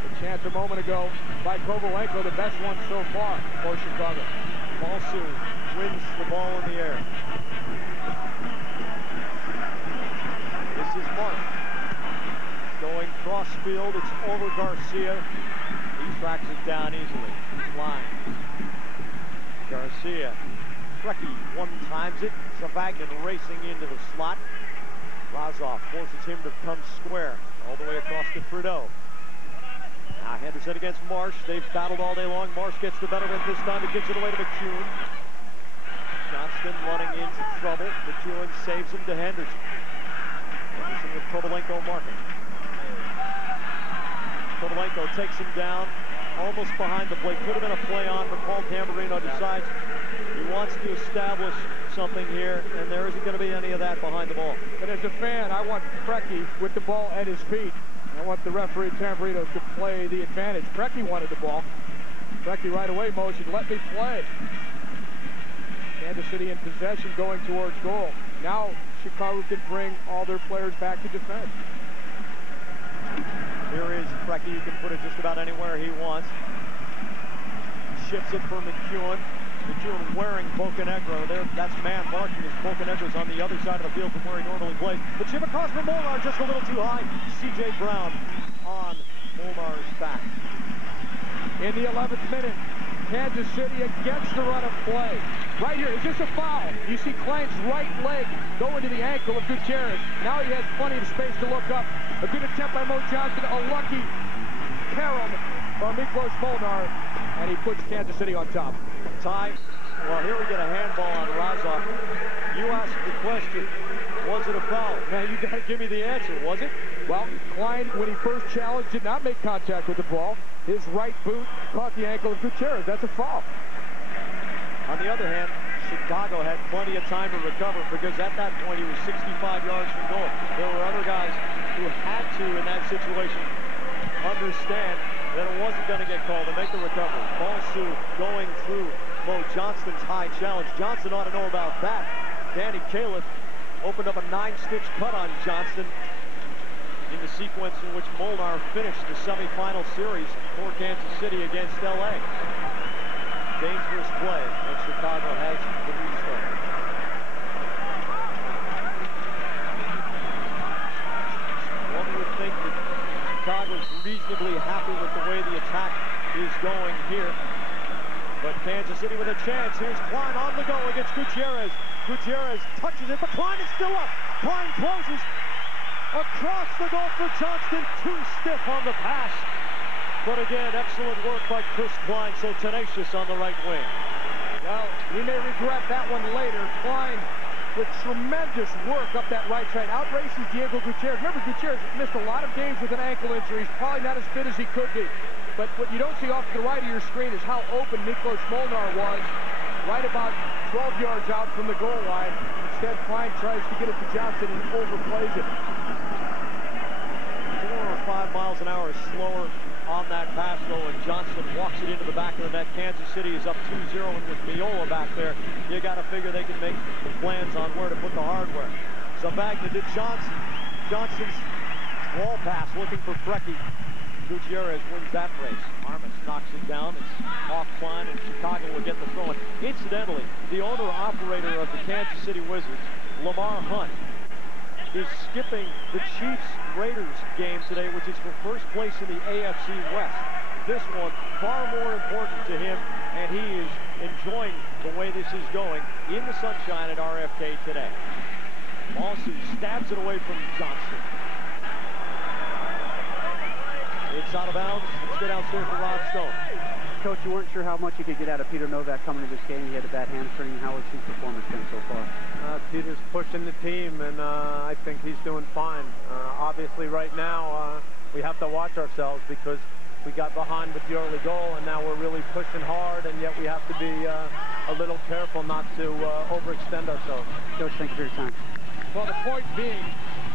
The chance a moment ago by Kovalenko, the best one so far for Chicago. Balsu wins the ball in the air. This is Mark. Going cross field, it's over Garcia. He tracks it down easily. Line. Garcia. Frecky one-times it. Savagnin racing into the slot. Razov forces him to come square all the way across to Trudeau. Now Henderson against Marsh. They've battled all day long. Marsh gets the better of it this time. He gives it away to McEwen. Johnston running into trouble. McEwen saves him to Henderson. Henderson with Kovalenko marking. Kovalenko takes him down, almost behind the plate. Could have been a play on, but Paul Tamburino decides he wants to establish something here, and there isn't going to be any of that behind the ball. But as a fan, I want Preki with the ball at his feet. I want the referee Tamburino to play the advantage. Preki wanted the ball. Preki right away motioned, let me play. Kansas City in possession going towards goal. Now Chicago can bring all their players back to defend. Here is Preki, who can put it just about anywhere he wants. Shifts it for McEwen. McEwen wearing Bocanegra. There, that's man marking as Bocanegra's on the other side of the field from where he normally plays. The chip across for Molnar, just a little too high. C.J. Brown on Molnar's back. In the 11th minute, Kansas City against the run of play. Right here, is this a foul? You see Klein's right leg go into the ankle of Gutierrez. Now he has plenty of space to look up. A good attempt by Mo Johnston, a lucky carom by Miklos Molnar, and he puts Kansas City on top. Ty, well, here we get a handball on Razov. You asked the question, was it a foul? Now you got to give me the answer, was it? Well, Klein, when he first challenged, did not make contact with the ball. His right boot caught the ankle of Gutierrez. That's a foul. On the other hand, Chicago had plenty of time to recover because at that point he was 65 yards from goal. There were other guys who had to, in that situation, understand that it wasn't going to get called to make the recovery. Balsu going through Mo Johnston's high challenge. Johnson ought to know about that. Danny Califf opened up a 9-stitch cut on Johnston in the sequence in which Molnar finished the semifinal series for Kansas City against LA. Dangerous play, and Chicago has the restart. One would think that Chicago's reasonably happy with the way the attack is going here. But Kansas City with a chance. Here's Klein on the go against Gutierrez. Gutierrez touches it, but Klein is still up. Klein closes across the goal for Johnston. Too stiff on the pass. But again, excellent work by Chris Klein, so tenacious on the right wing. Well, he may regret that one later. Klein with tremendous work up that right side. Outraces Diego Gutierrez. Remember, Gutierrez missed a lot of games with an ankle injury. He's probably not as fit as he could be. But what you don't see off to the right of your screen is how open Miklos Molnar was right about 12 yards out from the goal line. Instead, Klein tries to get it to Johnson and overplays it. 4 or 5 miles an hour slower on that pass, though, and Johnston walks it into the back of the net. Kansas City is up 2-0, and with Miola back there, you got to figure they can make the plans on where to put the hardware. Zavagna to Johnson. Johnston's wall pass looking for Frecky. Gutierrez wins that race. Armas knocks it down. It's off Klein, and Chicago will get the throw in. Incidentally, the owner-operator of the Kansas City Wizards, Lamar Hunt, is skipping the Chiefs-Raiders game today, which is for first place in the AFC West. This one, far more important to him, and he is enjoying the way this is going in the sunshine at RFK today. Malsu stabs it away from Johnston. It's out of bounds. Let's go downstairs for Rod Stone. Coach, you weren't sure how much you could get out of Peter Novak coming to this game. He had a bad hamstring. How has his performance been so far? Peter's pushing the team, and I think he's doing fine. Obviously, right now, we have to watch ourselves because we got behind with the early goal, and now we're really pushing hard, and yet we have to be a little careful not to overextend ourselves. Coach, thank you for your time. Well, the point being,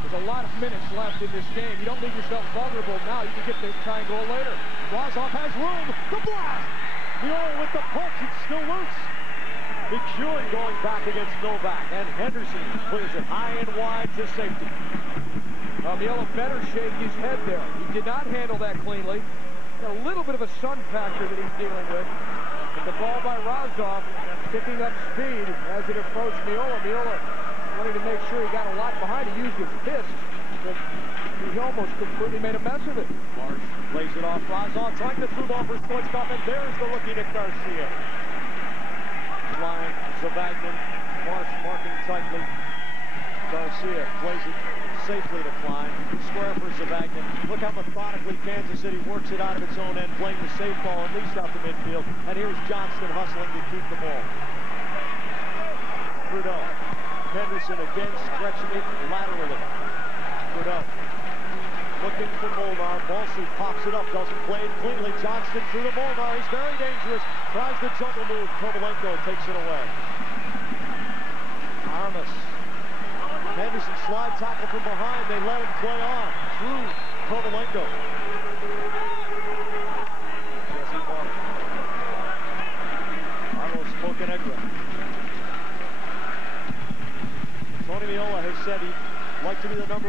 there's a lot of minutes left in this game. You don't leave yourself vulnerable now. You can get the tying goal later. Razov has room. The blast! Miola with the punch. It's still loose. McEwen going back against Novak, and Henderson clears it high and wide to safety. Miola better shake his head there. He did not handle that cleanly. Got a little bit of a sun factor that he's dealing with. But the ball by Razov picking up speed as it approached Miola. Miola wanted to make sure he got a lot behind. He used his fist, but he almost completely made a mess of it. Marsh plays it off. Razov trying to through ball for Stoichkov, and there's the rookie Nick Garcia. Flying Zavagnin. Marsh marking tightly. Garcia plays it safely to Klein. Square for Zavagnin. Look how methodically Kansas City works it out of its own end, playing the safe ball at least out the midfield. And here's Johnston hustling to keep the ball. Trudeau. Henderson again stretching it laterally. Trudeau looking for Molnar. Balsu pops it up, doesn't play it cleanly. Johnston through to Molnar. He's very dangerous. Tries the jungle move. Kovalenko takes it away. Armas. Henderson slide tackle from behind. They let him play on through Kovalenko. Jesse Martin. Carlos Bocanegra. Tony Miola has said he'd like to be the #1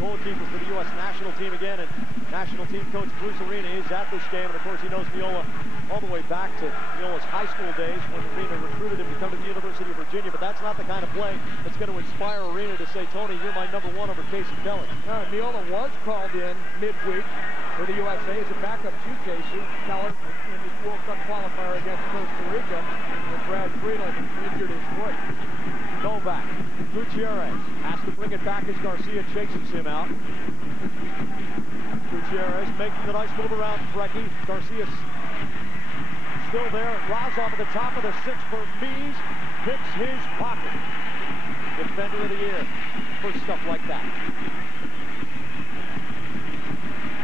goalkeeper for the U.S. national team again, and national team coach Bruce Arena is at this game, and of course he knows Miola all the way back to Miola's high school days when Arena recruited him to come to the University of Virginia, but that's not the kind of play that's going to inspire Arena to say, Tony, you're my #1 over Casey Kelly. Miola was called in midweek for the USA as a backup to Casey Keller in the World Cup qualifier against Costa Rica, when Brad Friedland injured his foot. Novak. Gutierrez has to bring it back as Garcia chases him out. Gutierrez making the nice move around Frecky. Garcia still there. Razov at the top of the 6 for Mies. Picks his pocket. Defender of the year for stuff like that.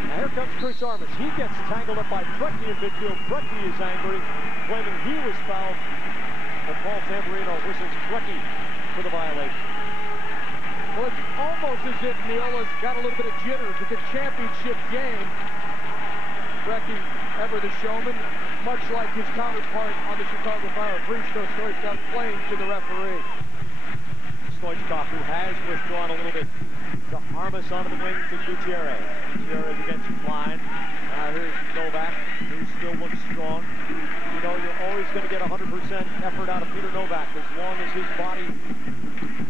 Now here comes Chris Armas. He gets tangled up by Frecky in midfield. Frecky is angry, claiming he was fouled. But Paul Tamburino whistles Frecky for the violation. Well, it's almost as if Miola's got a little bit of jitters. It's a championship game. Frecky, ever the showman, much like his counterpart on the Chicago Fire, Hristo Stoichkov, playing to the referee. Stoichkov, who has withdrawn a little bit. To Armas onto the wing to Gutierrez. Gutierrez against Klein. Now here's Novak, who still looks strong. You know, you're always going to get 100% effort out of Peter Novak as long as his body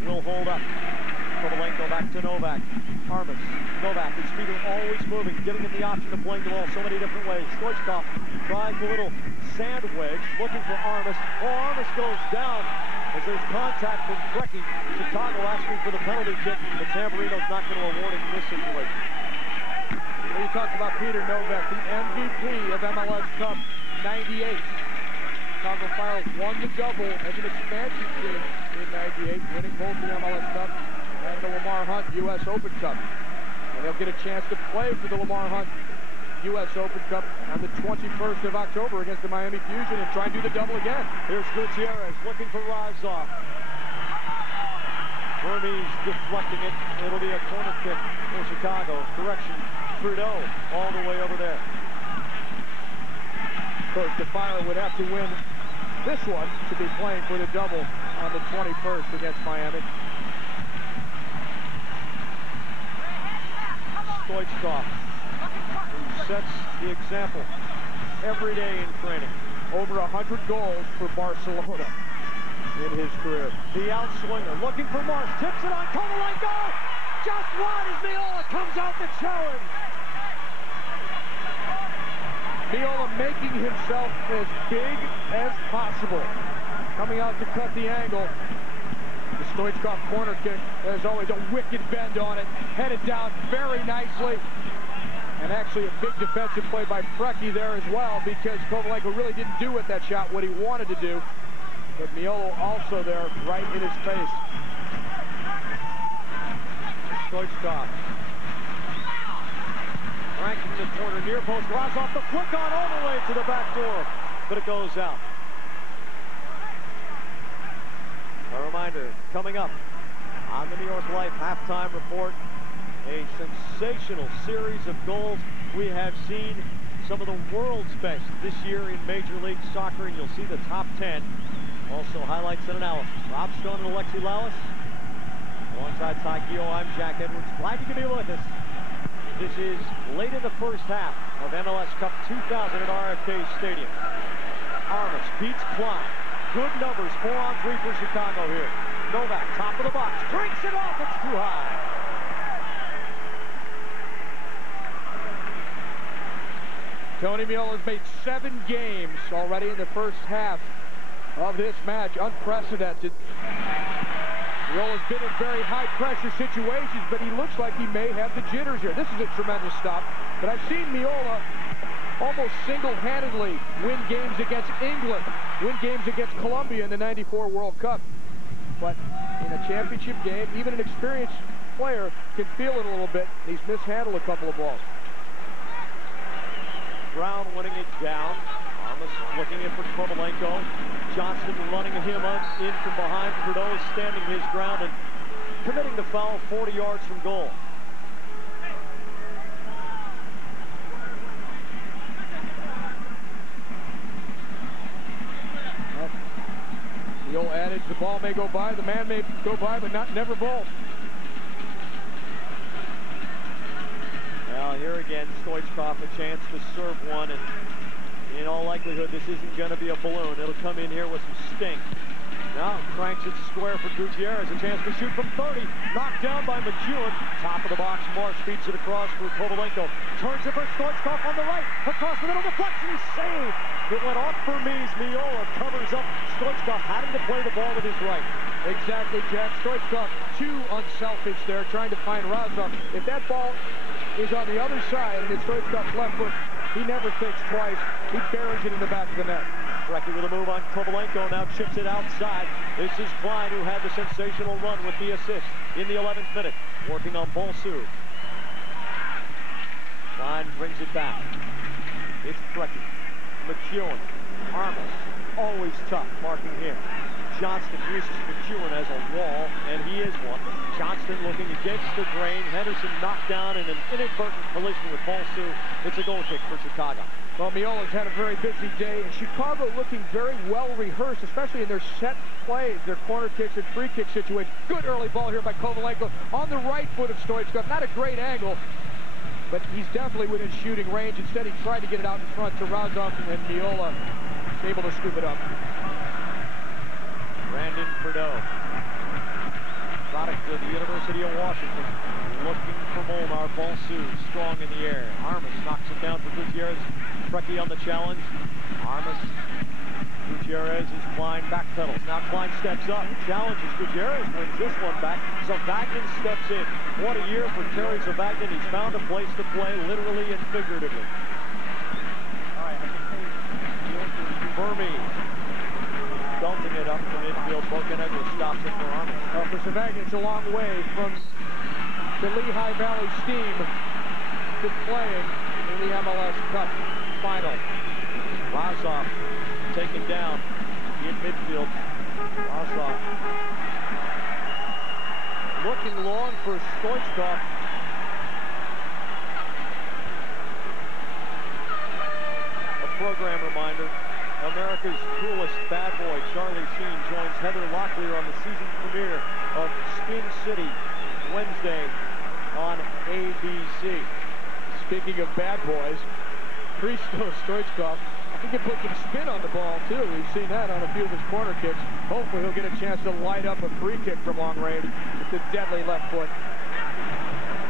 will hold up. Kovalenko back to Novak. Armas. Novak, his feet are always moving, giving him the option of playing the ball so many different ways. Stoichkov tries a little sand wedge, looking for Armas. Oh, Armas goes down as there's contact from Frecky. Chicago asking for the penalty kick, but Tamburino's not going to award him in this situation. Well, you talked about Peter Novak, the MVP of MLS Cup 98. Chicago Fire won the double as an expansion team in 98, winning both the MLS Cup and the Lamar Hunt U.S. Open Cup. And they'll get a chance to play for the Lamar Hunt U.S. Open Cup on the 21st of October against the Miami Fusion and try and do the double again. Here's Gutierrez looking for Razov. Vermes deflecting it. It'll be a corner kick for Chicago. Correction, Trudeau all the way over there. course, the Fire would have to win this one to be playing for the double on the 21st against Miami. Stoichkov, who sets the example every day in training. Over 100 goals for Barcelona in his career. The outswinger looking for Marsh, tips it on Kovalenko. Just wide as Miola comes out to challenge. Miola making himself as big as possible. Coming out to cut the angle. The Stoichkov corner kick, there's always a wicked bend on it. Headed down very nicely. And actually a big defensive play by Preki there as well, because Kovalenko really didn't do with that shot what he wanted to do. But Miola also there, right in his face. Stoichkov. Ranking the corner near post. Razov the flick on all the way to the back door, but it goes out. A reminder, coming up on the New York Life halftime report, a sensational series of goals. We have seen some of the world's best this year in Major League Soccer, and you'll see the top 10. Also highlights and analysis. Rob Stone and Alexi Lalas. Alongside Ty Keogh, I'm Jack Edwards. Glad you can be with us. This is late in the first half of MLS Cup 2000 at RFK Stadium. Armas beats Klein. Good numbers, 4-on-3 for Chicago here. Novak, top of the box, drinks it off, it's too high. Tony Miola's made 7 games already in the first half of this match. Unprecedented. Miola's been in very high-pressure situations, but he looks like he may have the jitters here. This is a tremendous stop, but I've seen Miola almost single-handedly win games against England, win games against Colombia in the '94 World Cup. But in a championship game, even an experienced player can feel it a little bit. He's mishandled a couple of balls. Brown winning it down. Armas looking in for Kovalenko. Johnston running him in from behind. Trudeau standing his ground and committing the foul 40 yards from goal. The old adage, the ball may go by, the man may go by, but never ball. Well, here again, Stoichkov a chance to serve one, and in all likelihood, this isn't going to be a balloon. It'll come in here with some sting. Now cranks it square for Gutierrez, a chance to shoot from 30. Knocked down by McEwen. Top of the box, Marsh feeds it across for Kovalenko. Turns it for Stoichkov on the right. Across the middle, deflection, saved. It went off for Mies. Miola covers up Stoichkov, having to play the ball with his right. Exactly, Jack. Stoichkov too unselfish there, trying to find Razov. If that ball is on the other side and it's Stoichkov's left foot, he never thinks twice. He buries it in the back of the net. Brecky with a move on Kovalenko, now chips it outside. This is Klein, who had the sensational run with the assist in the 11th minute, working on Bolsu. Klein brings it back. It's Brecky. McEwen. Armas, always tough, marking him. Johnston uses McEwen as a wall, and he is one. Johnston looking against the grain. Henderson knocked down in an inadvertent collision with Bolsu. It's a goal kick for Chicago. Well, Miola's had a very busy day, and Chicago looking very well rehearsed, especially in their set plays, their corner kicks and free kick situations. Good early ball here by Kovalenko on the right foot of Stoichkov. Not a great angle, but he's definitely within shooting range. Instead, he tried to get it out in front to Razov, and Miola able to scoop it up. Brandon Trudeau, product of the University of Washington, looking for Molnar. Bolsu strong in the air. Armas knocks it down for Gutierrez. Preki on the challenge. Armas. Gutierrez is Klein backpedals. Now Klein steps up, challenges Gutierrez, wins this one back. Zavagnin steps in. What a year for Terry Zavagnin. He's found a place to play, literally and figuratively. Vermes belting it up from infield. Bocanegra stops it for Armas. For Zavagnin, it's a long way from the Lehigh Valley Steam to playing in the MLS Cup final. Razov taken down in midfield. Razov looking long for Stoichkov. A program reminder. America's coolest bad boy, Charlie Sheen, joins Heather Locklear on the season premiere of Spin City, Wednesday on ABC. Speaking of bad boys, Hristo Stoichkov, he can put some spin on the ball, too. We've seen that on a few of his corner kicks. Hopefully he'll get a chance to light up a free kick from long range with the deadly left foot.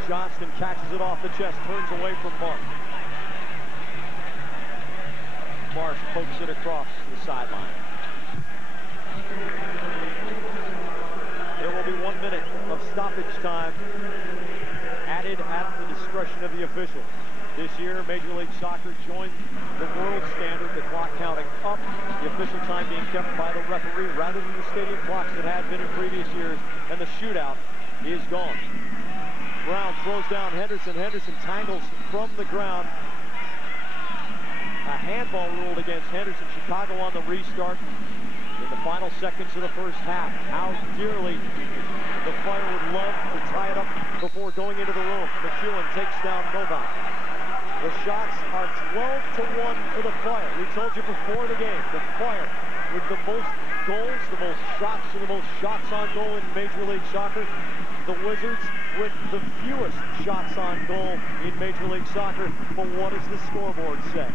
Johnston catches it off the chest, turns away from Marsh. Marsh pokes it across the sideline. There will be 1 minute of stoppage time added at the discretion of the officials. This year, Major League Soccer joined the world standard, the clock counting up, the official time being kept by the referee rather than the stadium clocks that had been in previous years, and the shootout is gone. Brown throws down Henderson. Henderson tangles from the ground. A handball ruled against Henderson. Chicago on the restart in the final seconds of the first half. How dearly the Fire would love to tie it up before going into the room. McEwen takes down Novak. The shots are 12-1 for the Fire. We told you before the game, the Fire with the most goals, the most shots, and the most shots on goal in Major League Soccer. The Wizards with the fewest shots on goal in Major League Soccer. But what does the scoreboard say?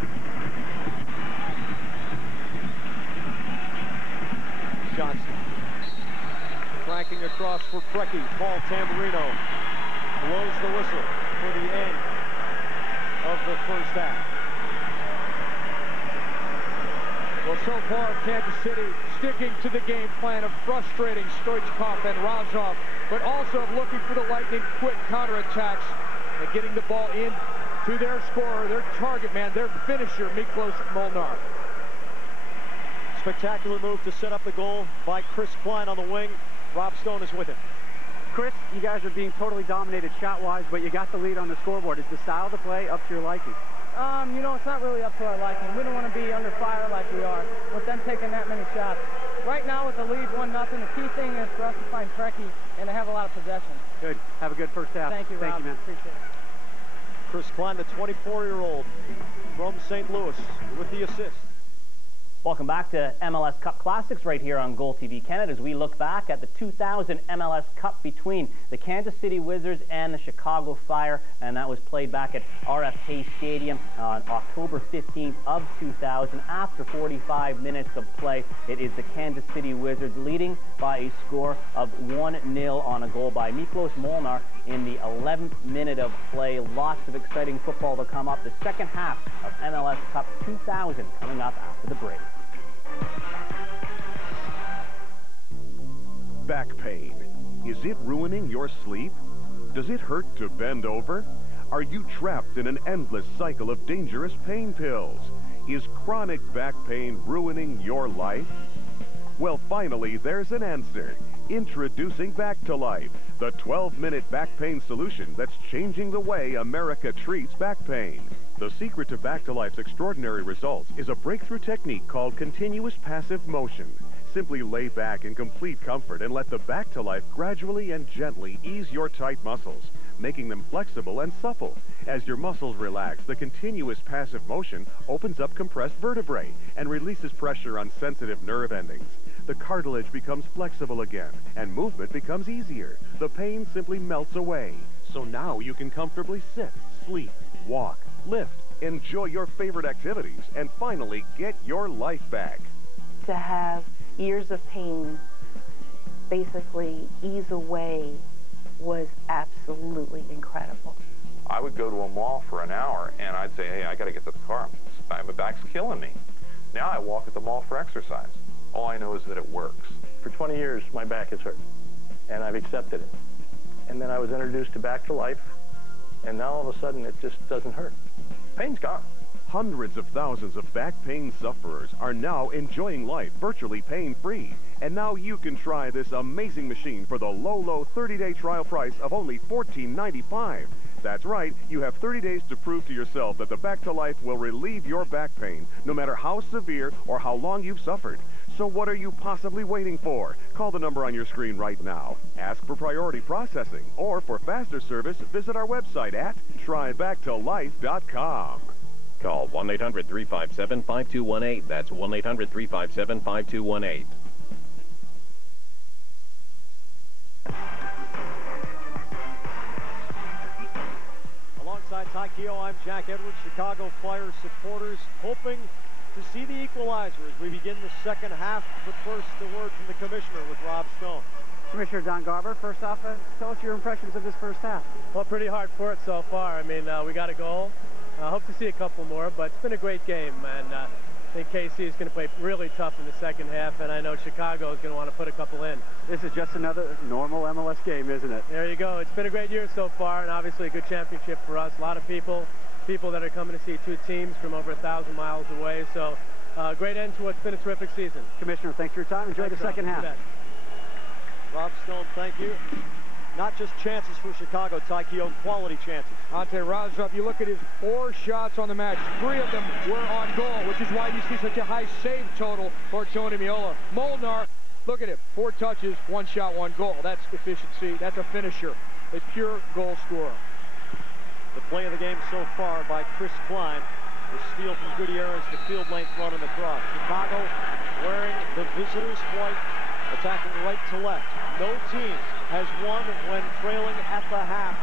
Johnson cranking across for Preki. Paul Tamburino blows the whistle for the end of the first half. Well, so far, Kansas City sticking to the game plan of frustrating Stoichkov and Razov, but also of looking for the lightning quick counterattacks and getting the ball in to their scorer, their target man, their finisher, Miklos Molnar. Spectacular move to set up the goal by Chris Klein on the wing. Rob Stone is with him. Chris, you guys are being totally dominated shot-wise, but you got the lead on the scoreboard. Is the style of the play up to your liking? You know, it's not really up to our liking. We don't want to be under fire like we are with them taking that many shots. Right now with the lead 1-0, the key thing is for us to find Preki and to have a lot of possession. Good. Have a good first half. Thank you, Rob. Thank you, man. Appreciate it. Chris Klein, the 24-year-old from St. Louis, with the assist. Welcome back to MLS Cup Classics right here on Goal TV Canada as we look back at the 2000 MLS Cup between the Kansas City Wizards and the Chicago Fire, and that was played back at RFK Stadium on October 15th of 2000. After 45 minutes of play, it is the Kansas City Wizards leading by a score of 1-0 on a goal by Miklos Molnar in the 11th minute of play. Lots of exciting football to come up. The second half of MLS Cup 2000 coming up after the break. Back pain. Is it ruining your sleep? Does it hurt to bend over? Are you trapped in an endless cycle of dangerous pain pills? Is chronic back pain ruining your life? Well, finally, there's an answer. Introducing Back to Life, the 12-minute back pain solution that's changing the way America treats back pain. The secret to Back to Life's extraordinary results is a breakthrough technique called continuous passive motion. Simply lay back in complete comfort and let the Back to Life gradually and gently ease your tight muscles, making them flexible and supple. As your muscles relax, the continuous passive motion opens up compressed vertebrae and releases pressure on sensitive nerve endings. The cartilage becomes flexible again, and movement becomes easier. The pain simply melts away. So now you can comfortably sit, sleep, walk, lift, enjoy your favorite activities, and finally get your life back. To have years of pain basically ease away was absolutely incredible. I would go to a mall for an hour and I'd say, hey, I got to get to the car. My back's killing me. Now I walk at the mall for exercise. All I know is that it works. For 20 years, my back has hurt, and I've accepted it. And then I was introduced to Back to Life, and now all of a sudden it just doesn't hurt. Pain's gone. Hundreds of thousands of back pain sufferers are now enjoying life virtually pain-free. And now you can try this amazing machine for the low 30-day trial price of only $14.95. That's right, you have 30 days to prove to yourself that the Back to Life will relieve your back pain, no matter how severe or how long you've suffered. So what are you possibly waiting for? Call the number on your screen right now. Ask for priority processing, or for faster service, visit our website at trybacktolife.com. Call 1-800-357-5218. That's 1-800-357-5218. Alongside Ty Keogh, I'm Jack Edwards. Chicago Fire supporters hoping to see the equalizer as we begin the second half. But first, the word from the commissioner with Rob Stone. Commissioner Don Garber, first off, tell us your impressions of this first half. Well, pretty hard for it so far. I mean, we got a goal. I hope to see a couple more, but it's been a great game, and I think KC is going to play really tough in the second half, and I know Chicago is going to want to put a couple in. This is just another normal MLS game, isn't it? There you go. It's been a great year so far, and obviously a good championship for us. A lot of people that are coming to see two teams from over 1,000 miles away, so great end to what's been a terrific season. Commissioner, thanks for your time. Enjoy the second half. Rob Stone, thank you. Not just chances for Chicago, Ty Keogh, quality chances. Ante Razov, you look at his 4 shots on the match. 3 of them were on goal, which is why you see such a high save total for Tony Meola. Molnar, look at him, 4 touches, 1 shot, 1 goal. That's efficiency. That's a finisher, a pure goal scorer. The play of the game so far by Chris Klein. The steal from Gutierrez, the field length run and the cross. Chicago wearing the visitors' white, attacking right to left. No team has won when trailing at the half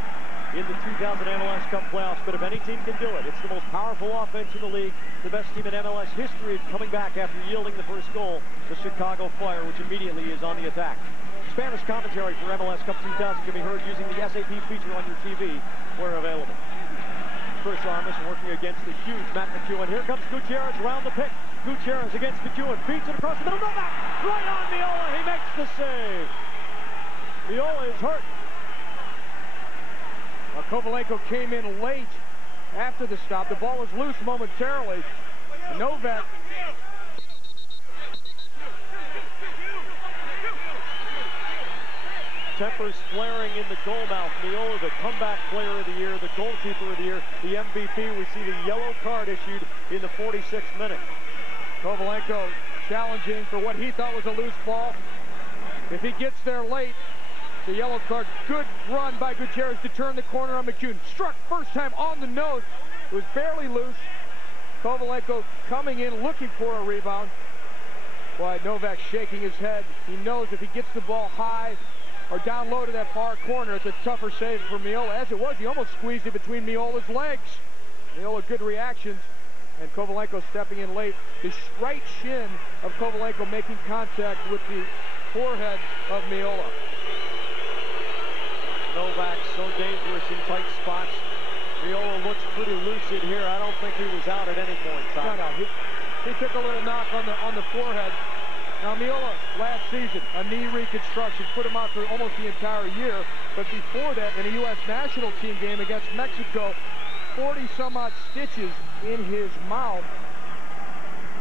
in the 2000 MLS Cup playoffs, but if any team can do it, it's the most powerful offense in the league, the best team in MLS history coming back after yielding the first goal, the Chicago Fire, which immediately is on the attack. Spanish commentary for MLS Cup 2000 can be heard using the SAP feature on your TV where available. Chris Armas working against the huge Matt McEwen. Here comes Gutierrez around the pick. Gutierrez against McEwen, feeds it across the middle, Novak, right on Meola, he makes the save. Meola is hurt. Well, Kovalenko came in late after the stop. The ball was loose momentarily. Novak. Tempers flaring in the goal mouth. Meola, the comeback player of the year, the goalkeeper of the year, the MVP. We see the yellow card issued in the 46th minute. Kovalenko challenging for what he thought was a loose ball. If he gets there late, the yellow card. Good run by Gutierrez to turn the corner on McEwen. Struck first time on the nose. It was barely loose. Kovalenko coming in looking for a rebound. Boy, Novak shaking his head. He knows if he gets the ball high or down low to that far corner, it's a tougher save for Meola. As it was, he almost squeezed it between Meola's legs. Meola, good reactions. And Kovalenko stepping in late. The right shin of Kovalenko making contact with the forehead of Meola. Novak so dangerous in tight spots. Meola looks pretty lucid here. I don't think he was out at any point. No, he took a little knock on the forehead. Now Meola, last season, a knee reconstruction, put him out for almost the entire year. But before that, in a U.S. national team game against Mexico, 40-some-odd stitches in his mouth,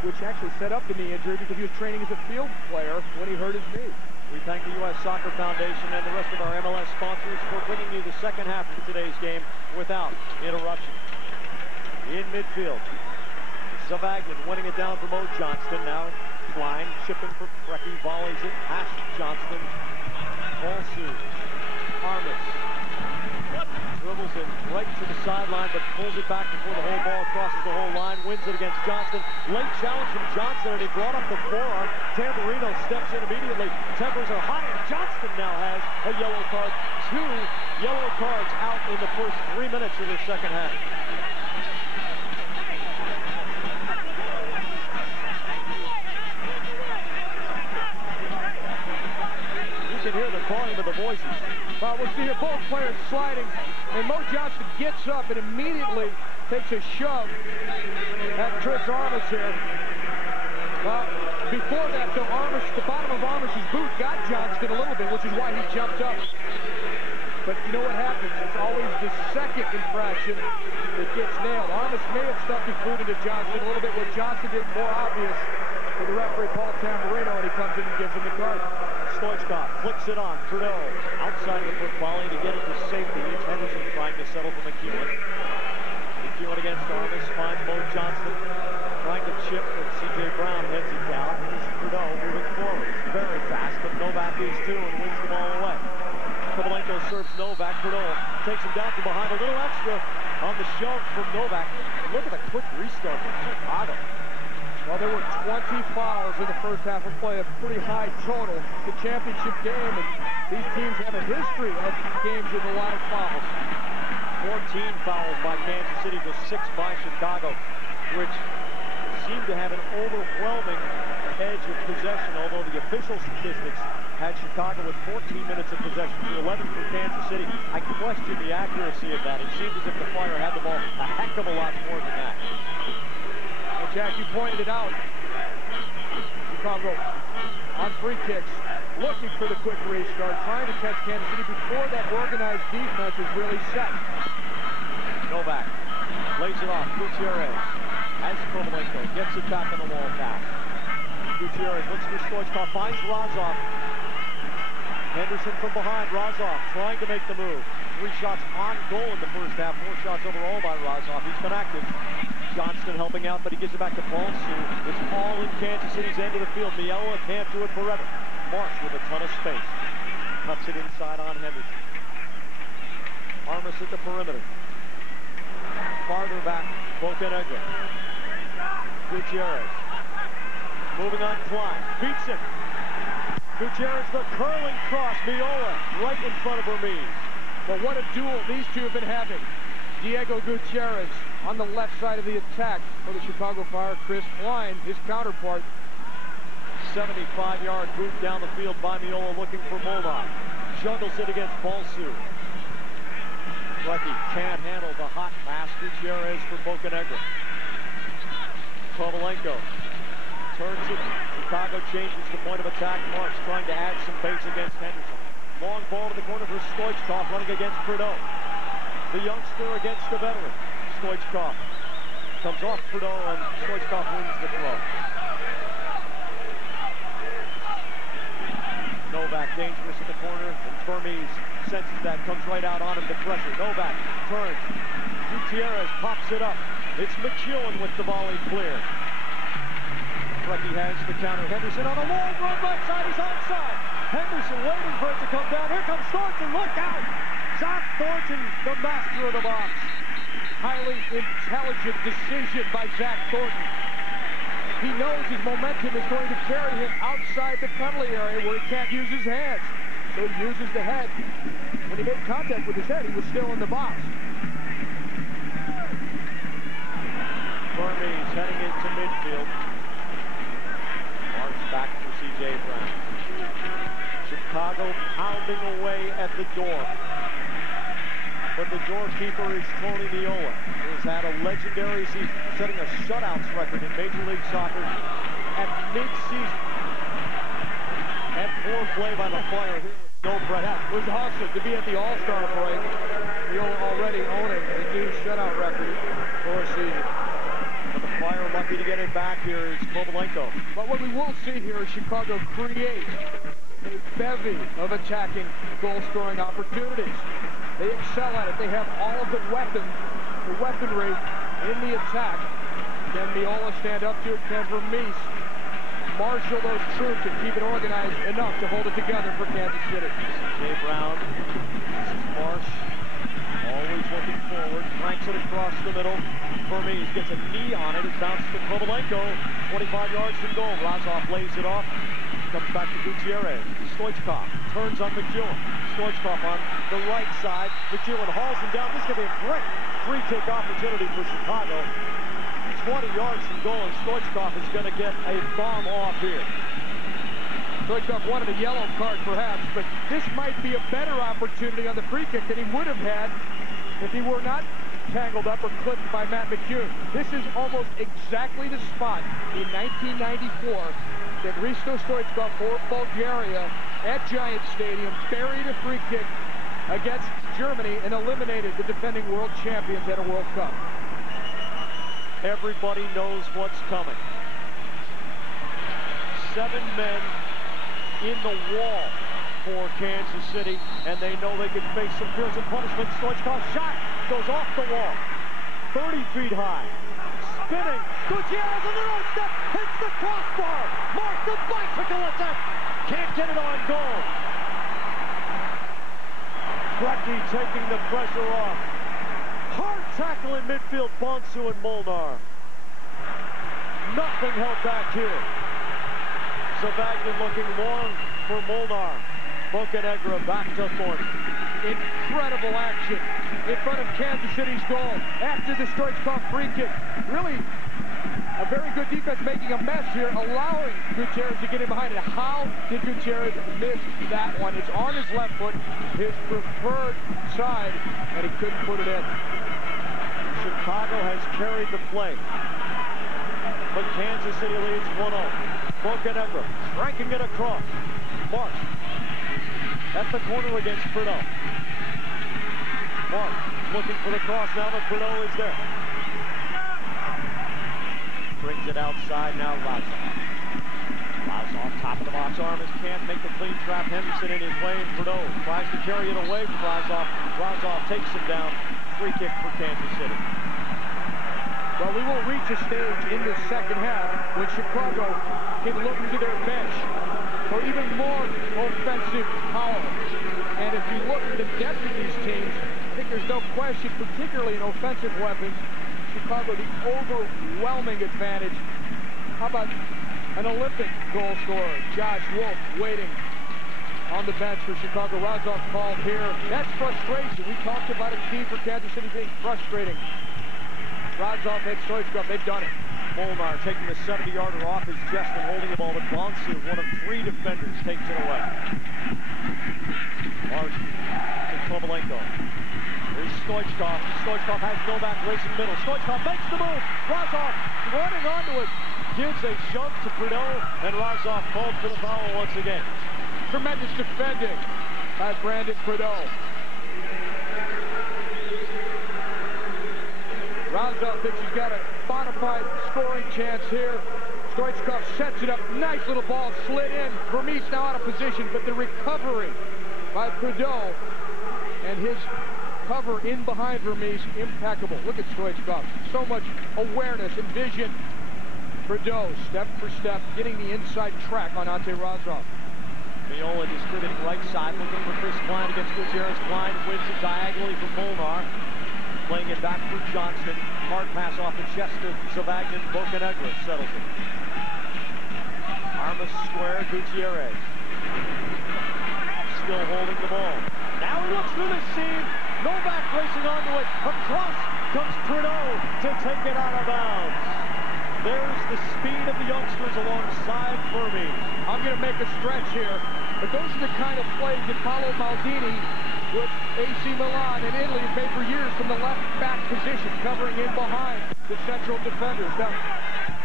which actually set up the knee injury because he was training as a field player when he hurt his knee. We thank the U.S. Soccer Foundation and the rest of our MLS sponsors for bringing you the second half of today's game without interruption. In midfield, Zavagnin winning it down for Mo Johnston. Now Klein chipping for Preki, volleys it past Johnston. Ball soon. Armas dribbles it right to the sideline, but pulls it back before the whole ball crosses the whole line. Wins it against Johnston. Late challenge from Johnston, and he brought up the forearm. Tamburino steps in immediately. Tempers are high, and Johnston now has a yellow card. 2 yellow cards out in the first 3 minutes of the second half. You can hear the volume of the voices. Well, we'll see here both players sliding, and Mo Johnston gets up and immediately takes a shove at Chris Armas here. Before that, though, the bottom of Armas' boot got Johnston a little bit, which is why he jumped up. But you know what happens? It's always the second infraction that gets nailed. Armas may have stuck his boot into Johnston a little bit. What Johnston did more obvious for the referee, Paul Tamburino, and he comes in and gives him the card. Stoichkov flicks it on. Trudeau outside of the foot volley to get into safety. It's Henderson trying to settle for McEwen. McEwen against Armas finds Mo Johnston trying to chip, but C.J. Brown heads it down. Here's Trudeau moving forward. Very fast, but Novak is too and wins the ball away. Kovalenko serves Novak. Trudeau takes him down from behind. A little extra on the shove from Novak. Look at the quick restart from Chicago. Well, there were 20 fouls in the first half of play, a pretty high total. The championship game, and these teams have a history of games with a lot of fouls. 14 fouls by Kansas City to 6 by Chicago, which seemed to have an overwhelming edge of possession, although the official statistics had Chicago with 14 minutes of possession to 11 for Kansas City. I question the accuracy of that. It seemed as if the Fire had the ball a heck of a lot more than that. Well, Jack, you pointed it out. Chicago on free kicks, looking for the quick restart, trying to catch Kansas City before that organized defense is really set. Novak lays it off. Gutierrez has Kovalenko, gets it back on the wall pass. Gutierrez looks for Stoichkov, finds Razov. Henderson from behind, Razov trying to make the move. 3 shots on goal in the first half, 4 shots overall by Razov. He's been active. Johnston helping out, but he gives it back to Balsu. It's all in Kansas City's end of the field. Miela can't do it forever. Marsh with a ton of space. Cuts it inside on Henderson. Armas at the perimeter. Farther back, Bocanegra. Gutierrez. Moving on Klein. Beats him. Gutierrez, the curling cross. Miola right in front of Vermees. But what a duel these two have been having. Diego Gutierrez on the left side of the attack for the Chicago Fire. Chris Klein, his counterpart. 75-yard boot down the field by Miola looking for Molnar. Juggles it against Balsu. Lucky can't handle the hot pass. Gutierrez for Bocanegra. Kovalenko turns it. Chicago changes the point of attack. Marks trying to add some pace against Henderson. Long ball to the corner for Stoichkov running against Prideaux. The youngster against the veteran. Stoichkov comes off Prideaux and Stoichkov wins the throw. Novak dangerous in the corner, and Vermees senses that, comes right out on him to pressure. Novak turns. Gutierrez pops it up. It's McEwen with the volley clear. Frecky has the counter. Henderson on a long run right side. He's onside. Henderson waiting for it to come down. Here comes Thornton. Look out! Zach Thornton, the master of the box. Highly intelligent decision by Zach Thornton. He knows his momentum is going to carry him outside the penalty area where he can't use his hands. So he uses the head. When he made contact with his head, he was still in the box. Vermees heading into midfield. Marks back for C.J. Brown. Chicago pounding away at the door. But the doorkeeper is Tony Miola, who has had a legendary season, setting a shutouts record in Major League Soccer at mid-season. And poor play by the Fire here with no pressure. Yeah, it was awesome to be at the All-Star break. Miola already owning the new shutout record for a season. But the Fire lucky to get it back here is Kovalenko. But what we will see here is Chicago create a bevy of attacking goal-scoring opportunities. They excel at it. They have all of the weaponry in the attack. Can Miola stand up to it? Can Vermees marshal those troops and keep it organized enough to hold it together for Kansas City? Jay Brown, this is Marsh, always looking forward, cranks it across the middle. Vermees gets a knee on it. It bounces to Kovalenko, 25 yards from goal. Razov lays it off. Comes back to Gutierrez. Stoichkov turns on McEwen. Stoichkov on the right side. McEwen hauls him down. This is going to be a great free kick opportunity for Chicago. 20 yards from goal, and Stoichkov is going to get a bomb off here. Stoichkov wanted a yellow card perhaps, but this might be a better opportunity on the free kick than he would have had if he were not tangled up or clipped by Matt McEwen. This is almost exactly the spot in 1994 that Hristo Stoichkov for Bulgaria at Giant Stadium buried a free kick against Germany and eliminated the defending world champions at a World Cup. Everybody knows what's coming. 7 men in the wall for Kansas City, and they know they can face some fearsome punishment. Stoichkov's shot goes off the wall, 30 feet high. Spinning, Gutierrez on their own step, hits the crossbar. Mark the bicycle attack, can't get it on goal. Frecky taking the pressure off. Hard tackle in midfield, Bonsu and Molnar. Nothing held back here. Zavagnin looking long for Molnar. Bocanegra back to Thornton. Incredible action in front of Kansas City's goal after the Stoichkov free kick. Really a very good defense making a mess here, allowing Gutierrez to get in behind it. How did Gutierrez miss that one? It's on his left foot, his preferred side, and he couldn't put it in. Chicago has carried the play, but Kansas City leads 1-0. Bocanegra cranking it across. Marsh at the corner against Prideaux. Marsh looking for the cross now that Prideaux is there. Brings it outside now, Razov. Razov, top of the box, Armas can't make the clean trap. Henderson in his way, and Prideaux tries to carry it away from Razov. Razov takes him down. Free kick for Kansas City. Well, we will reach a stage in the second half when Chicago can look to their bench for even more offensive power. And if you look at the depth of these teams, I think there's no question, particularly in offensive weapons, Chicago the overwhelming advantage. How about an Olympic goal scorer, Josh Wolf, waiting on the bench for Chicago. Razov called here. That's frustration. We talked about a key for Kansas City being frustrating. Razov hit Stoichkov. They've done it. Molnar taking the 70-yarder off his chest and holding the ball, but Bonsu, one of 3 defenders, takes it away. Marsh to Kovalenko. Here's Stoichkov. Stoichkov has Novak racing middle. Stoichkov makes the move. Razov running onto it. Gives a shove to Prideaux, and Razov called for the foul once again. Tremendous defending by Brandon Prideaux. Razov thinks he's got a bona fide scoring chance here. Stoichkov sets it up. Nice little ball slid in. Vermes now out of position, but the recovery by Prideaux and his cover in behind Vermes, impeccable. Look at Stoichkov. So much awareness and vision. Prideaux, step for step, getting the inside track on Ante Razov. Miola distributing right side, looking for Chris Klein against Gutierrez. Klein wins it diagonally from Molnar. Playing it back for Johnston. Hard pass off the chest of Zavagnin. Bocanegra settles it. Armas square, Gutierrez. Still holding the ball. Now he looks through the seam. Novak racing onto it. Across comes Prideaux to take it out of bounds. There's the speed of the youngsters alongside Vermes. I'm going to make a stretch here, but those are the kind of plays that Paolo Maldini with AC Milan and Italy has made for years from the left back position, covering in behind the central defenders. Now,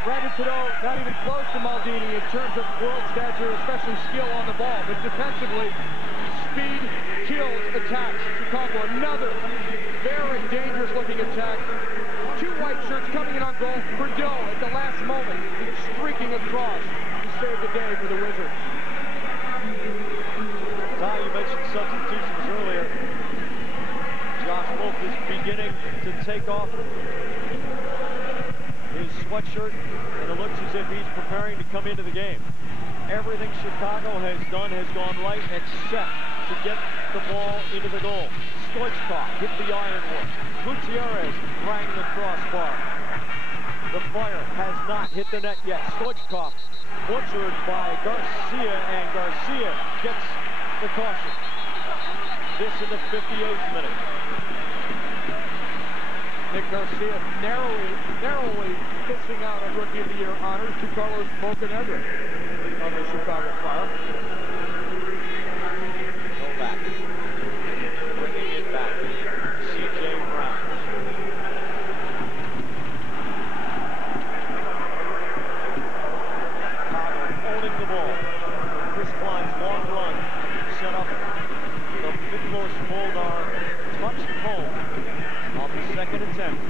Brandon Prideaux not even close to Maldini in terms of world stature, especially skill on the ball, but defensively, speed kills attacks. Chicago, another very dangerous looking attack. 2 white shirts coming in on goal. Prideaux at the last moment streaking across to save the day for the Wizards. Ty, you mentioned substitutions earlier. Josh Wolf is beginning to take off his sweatshirt, and it looks as if he's preparing to come into the game. Everything Chicago has done has gone right, except to get the ball into the goal. Stoichkov hit the ironwork. Gutierrez rang the crossbar. The fire has not hit the net yet. Stoichkov butchered by Garcia, and Garcia gets the caution. This in the 58th minute. Nick Garcia narrowly missing out on Rookie of the Year honors to Carlos Bocanegra on the Chicago Fire. Novak bringing it back. C.J. Brown. Chicago owning the ball. Chris Klein's long run set up the Miklos Molnar touched home on the second attempt.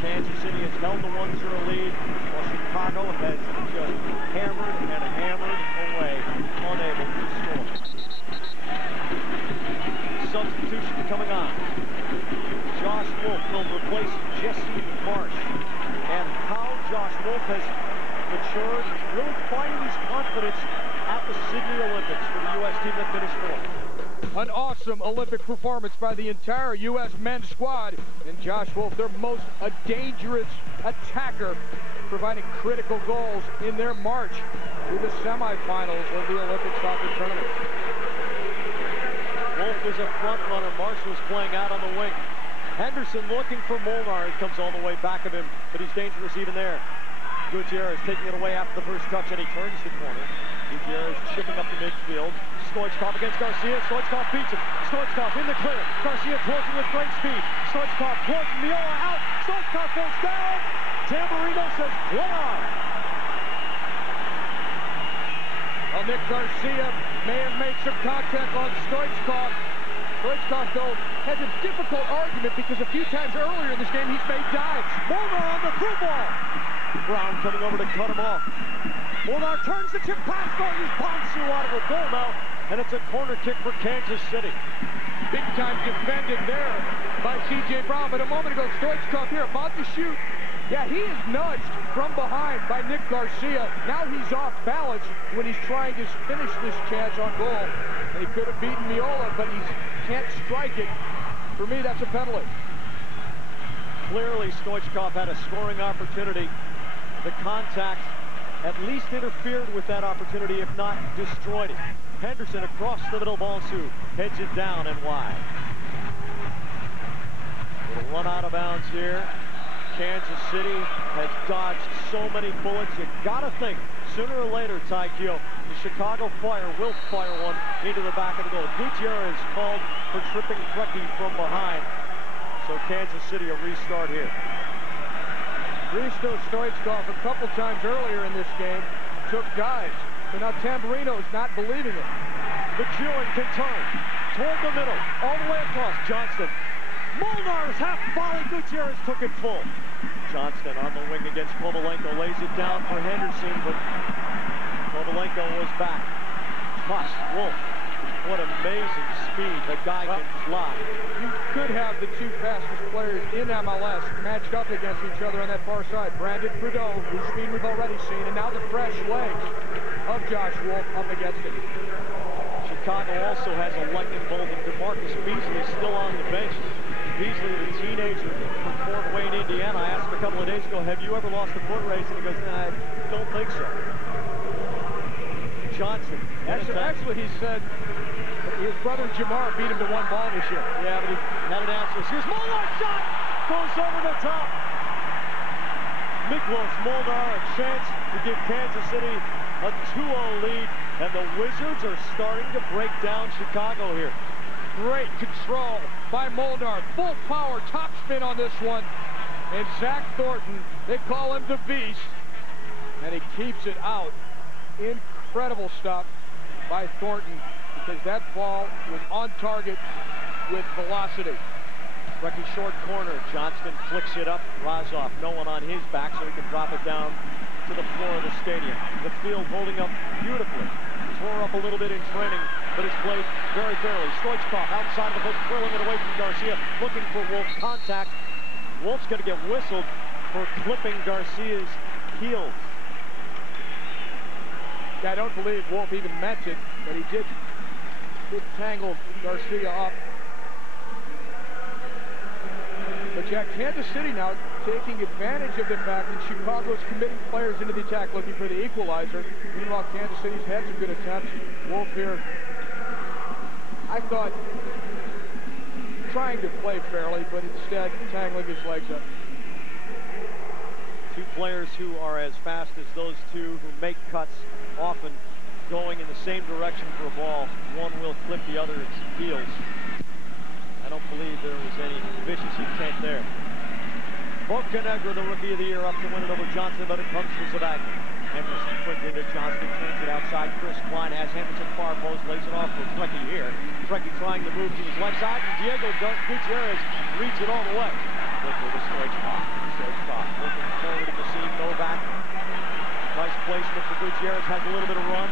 Kansas City has held the 1-0 lead, while Chicago has just hammered and hammered away, unable to score. Substitution coming on. Josh Wolf will replace Jesse Marsh. And how Josh Wolf has matured, really finding his confidence at the Sydney Olympics for the U.S. team that finished fourth. An awesome Olympic performance by the entire U.S. men's squad. And Josh Wolf, their most dangerous attacker, providing critical goals in their march through the semifinals of the Olympic soccer tournament. Wolf is a front runner. Marshall's playing out on the wing. Henderson looking for Molnar. He comes all the way back of him, but he's dangerous even there. Gutierrez taking it away after the first touch, and he turns the corner. Gutierrez chipping up the midfield. Stoichkov against Garcia. Stoichkov beats him. Stoichkov in the clear. Garcia closing with great speed. Stoichkov closing. Miola out. Stoichkov goes down. Tamburino says, play on. Well, Nick Garcia may have made some contact on Stoichkov. Stoichkov, though, has a difficult argument because a few times earlier in this game he's made dives. Molnar on the through ball. Brown coming over to cut him off. Molnar turns the chip pass. He's Bonsu out of a goal now, and it's a corner kick for Kansas City. Big time defended there by C.J. Brown, but a moment ago, Stoichkov here about to shoot. Yeah, he is nudged from behind by Nick Garcia. Now he's off balance when he's trying to finish this chance on goal. And he could have beaten Miola, but he can't strike it. For me, that's a penalty. Clearly, Stoichkov had a scoring opportunity. The contact at least interfered with that opportunity, if not destroyed it. Henderson across the middle, Bonsu heads it down and wide. Little run out of bounds here. Kansas City has dodged so many bullets. You gotta think sooner or later, Taikyo, the Chicago Fire will fire one into the back of the goal. Gutierrez called for tripping Frecky from behind. So Kansas City a restart here. Hristo Stoichkov a couple times earlier in this game took dives, but now Tamburino's not believing it. McEwen can turn toward the middle, all the way across. Johnston. Molnar's half volley. Gutierrez took it full. Johnston on the wing against Kovalenko, lays it down for Henderson, but Kovalenko was back. Toss, Wolf. What amazing speed the guy can fly. You could have the two fastest players in MLS matched up against each other on that far side. Brandon Trudeau, whose speed we've already seen, and now the fresh legs of Josh Wolf up against it. Chicago also has a lightning bolt, and DeMarcus Beasley still on the bench. Beasley, the teenager from Fort Wayne, Indiana. I asked him a couple of days ago, have you ever lost a foot race? And he goes, nah, I don't think so. Johnson. Actually, he said his brother Jamar beat him to one ball this year. Yeah, but he had an answer. Here's Molnar's shot! Goes over the top. Miklos Molnar a chance to give Kansas City a 2-0 lead. And the Wizards are starting to break down Chicago here. Great control by Molnar. Full power, top spin on this one. And Zach Thornton, they call him the Beast. And he keeps it out. Incredible stop by Thornton, because that ball was on target with velocity. Frecky short corner. Johnston flicks it up. Razov, no one on his back, so he can drop it down to the floor of the stadium. The field holding up beautifully. Tore up a little bit in training, but it's played very fairly. Stoichkov outside of the hook, drilling it away from Garcia, looking for Wolf's contact. Wolf's going to get whistled for clipping Garcia's heels. I don't believe Wolf even meant it, but he did tangle Garcia up. But yeah, Kansas City now taking advantage of the fact that Chicago's committing players into the attack looking for the equalizer. Meanwhile, Kansas City's had some good attempts. Wolf here, I thought, trying to play fairly, but instead tangling his legs up. Two players who are as fast as those two, who make cuts, often going in the same direction for a ball. One will clip the other's heels. I don't believe there was any vicious intent there. Bocanegra, the Rookie of the Year, up to win it over Johnson, but it comes to Zabagna. Henderson quick into Johnston, turns it outside. Chris Klein has Henderson far post, lays it off for Frecky here. Frecky trying to move to his left side, and Diego Gutierrez reads it all the way. Quickly to Stoichkov. Stoichkov looking forward at the seam, Novak. Nice placement for Gutierrez, has a little bit of run.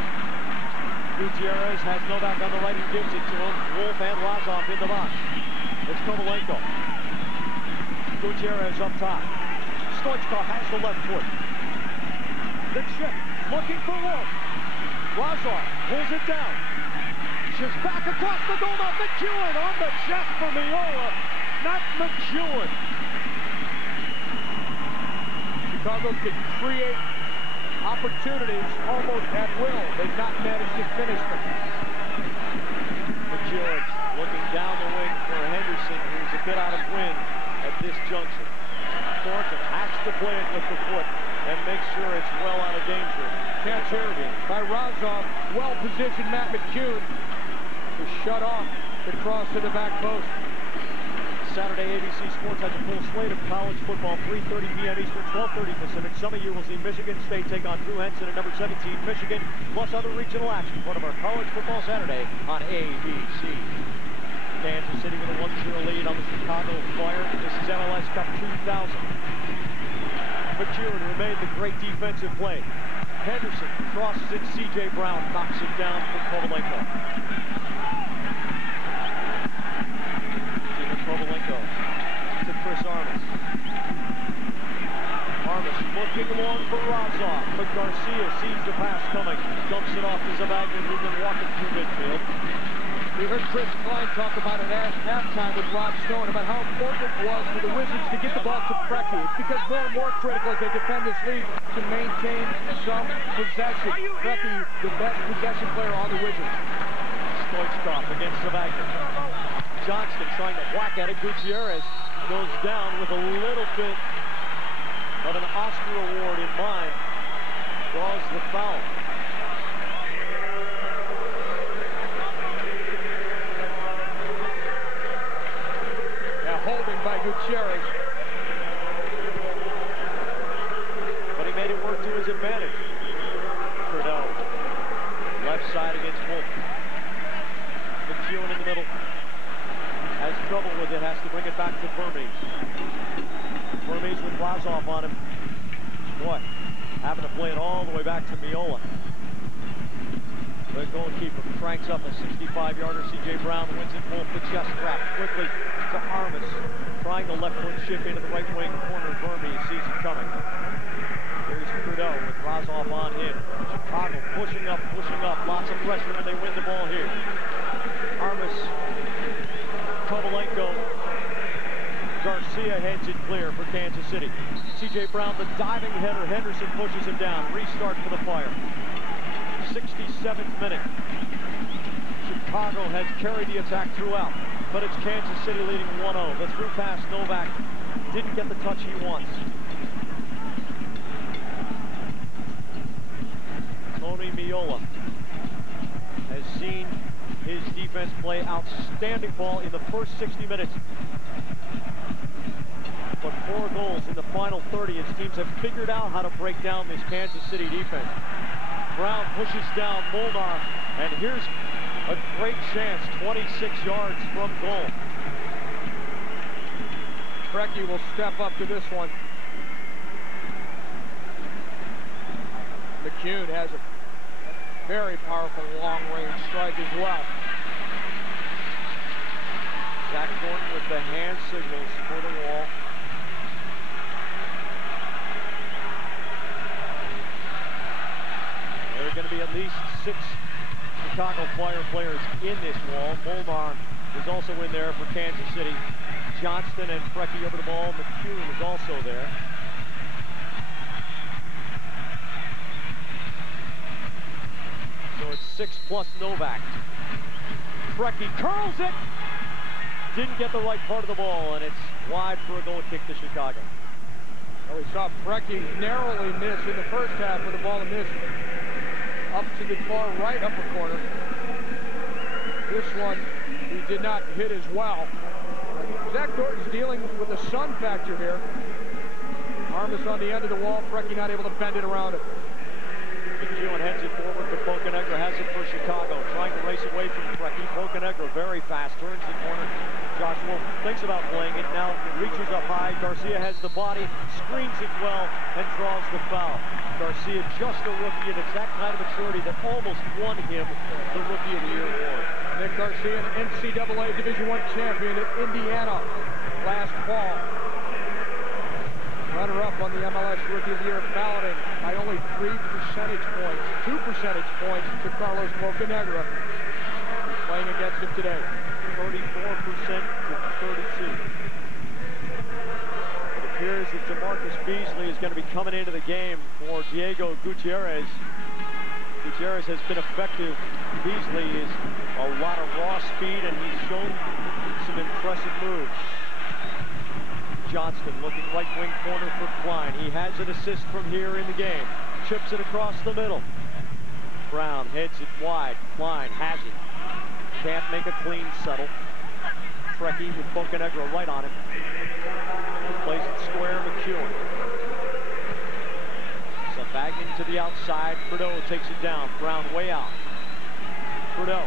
Gutierrez has Novak on the right, and gives it to him. Wolf and Razov in the box. It's Kovalenko. Gutierrez up top. Stoichkov has the left foot. The chip, looking for Wolf. Razov pulls it down. She's back across the goal. Now McEwen on the chest for Miola. Not McEwen. Chicago could create opportunities almost at will. They've not managed to finish them. McEwen looking down the wing for Henderson, who's a bit out of wind at this junction. Thornton has to play it with the foot and make sure it's well out of danger. Catch here by Razov. Well-positioned Matt McEwen to shut off the cross to the back post. Saturday, ABC Sports has a full slate of college football, 3:30 p.m. Eastern, 12:30 Pacific. Some of you will see Michigan State take on Drew Henson at number 17, Michigan, plus other regional action. Part of our College Football Saturday on ABC. Kansas City with a 1-0 lead on the Chicago Fire. This is MLS Cup 2000. McEwen, who made the great defensive play. Henderson crosses it. C.J. Brown knocks it down for Kovalenko. Kovalenko to Chris Armas. Armas looking long for Razov, but Garcia sees the pass coming. Dumps it off to Zavagin, who can walk it through midfield. We heard Chris Klein talk about it at halftime with Rob Stone about how important it was for the Wizards to get the ball to Preki. It's because more and more critical as they defend this league to maintain some possession. Preki, the best possession player on the Wizards. Stoichkov against Zavagin. Johnston trying to whack at it. Gutierrez goes down with a little bit of an Oscar award in mind. Draws the foul. Now holding by Gutierrez. But he made it work to his advantage. Trudeau. Left side against Wolf. McEwen in the middle. Has trouble with it, has to bring it back to Vermes. Vermes with Razov on him. Boy, having to play it all the way back to Miola. The goalkeeper cranks up a 65-yarder. C.J. Brown wins it full the chest trap. Quickly to Armas. Trying the left foot chip into the right wing corner. Vermes sees it coming. Here's Trudeau with Razov on him. Chicago pushing up. Lots of pressure, and they win the ball here. Armas. Kovalenko. Garcia heads it clear for Kansas City. C.J. Brown, the diving header. Henderson pushes him down. Restart for the Fire. 67th minute. Chicago has carried the attack throughout, but it's Kansas City leading 1-0. The through pass, Novak didn't get the touch he wants. Tony Miola has seen his defense play outstanding ball in the first 60 minutes. But 4 goals in the final 30. His teams have figured out how to break down this Kansas City defense. Brown pushes down Molnar, and here's a great chance, 26 yards from goal. Preki will step up to this one. McEwen has a very powerful long-range strike as well. Zach Thornton with the hand signals for the wall. There are going to be at least 6 Chicago Fire players in this wall. Molnar is also in there for Kansas City. Johnston and Preki over the ball. McEwen is also there. So it's 6 plus Novak. Preki curls it. Didn't get the right part of the ball, and it's wide for a goal kick to Chicago. Well, we saw Preki narrowly miss in the first half with the ball missed up to the far right upper corner. This one he did not hit as well. Zach Thornton's dealing with a sun factor here. Armas on the end of the wall. Preki not able to bend it around it. McEwen heads it forward, but Bocanegra has it for Chicago. Trying to race away from Preki. Bocanegra very fast, turns the corner. Josh Wolf thinks about playing it, now reaches up high. Garcia has the body, screens it well, and draws the foul. Garcia just a rookie, and it's that kind of maturity that almost won him the Rookie of the Year award. Nick Garcia, an NCAA Division I champion at Indiana last fall. Runner-up on the MLS Rookie of the Year balloting by only 3 percentage points. 2 percentage points to Carlos Bocanegra, who's playing against him today. 34% to 32. It appears that DeMarcus Beasley is going to be coming into the game for Diego Gutierrez. Gutierrez has been effective. Beasley is a lot of raw speed, and he's shown some impressive moves. Johnston looking right wing corner for Klein. He has an assist from here in the game. Chips it across the middle. Brown heads it wide. Klein has it. Can't make a clean settle. Trekkie with Bocanegra right on him. Plays it square, McEwen. Savagnin to the outside. Prideaux takes it down. Brown way out. Prideaux.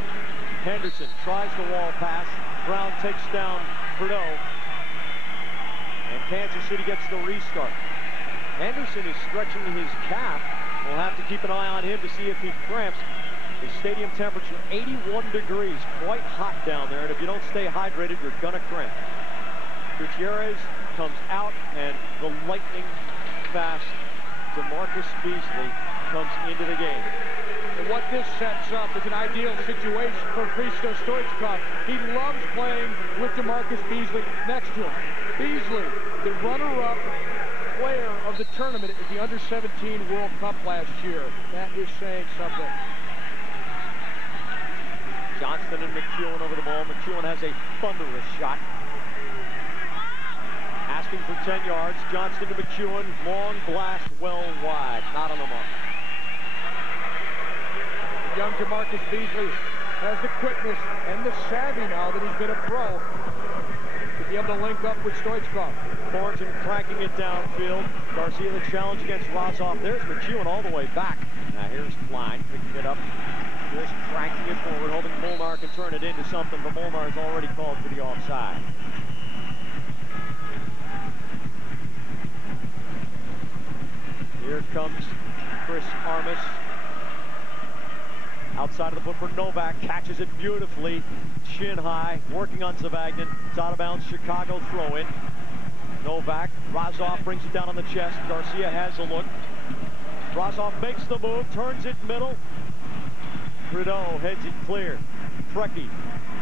Henderson tries the wall pass. Brown takes down Prideaux. And Kansas City gets the restart. Henderson is stretching his calf. We'll have to keep an eye on him to see if he cramps. His stadium temperature, 81 degrees. Quite hot down there, and if you don't stay hydrated, you're gonna cramp. Gutierrez comes out, and the lightning fast DeMarcus Beasley comes into the game. And what this sets up is an ideal situation for Hristo Stoichkov. He loves playing with DeMarcus Beasley next to him. Beasley, the runner-up player of the tournament at the Under-17 World Cup last year. That is saying something. Johnston and McEwen over the ball. McEwen has a thunderous shot. Asking for 10 yards. Johnston to McEwen. Long blast, well wide. Not on the mark. Young DeMarcus Beasley has the quickness and the savvy now that he's been a pro to be able to link up with Stoichkov. Thornton cranking it downfield. Garcia the challenge against Razov. There's McEwen all the way back. Now here's Klein picking it up. Just cranking it forward, hoping Molnar can turn it into something, but Molnar has already called for the offside. Here comes Chris Armas. Outside of the foot for Novak, catches it beautifully, shin high, working on Zavagnin. It's out of bounds, Chicago throw-in. Novak, Razov brings it down on the chest. Garcia has a look. Razov makes the move, turns it middle. Prideaux heads it clear. Trekkie,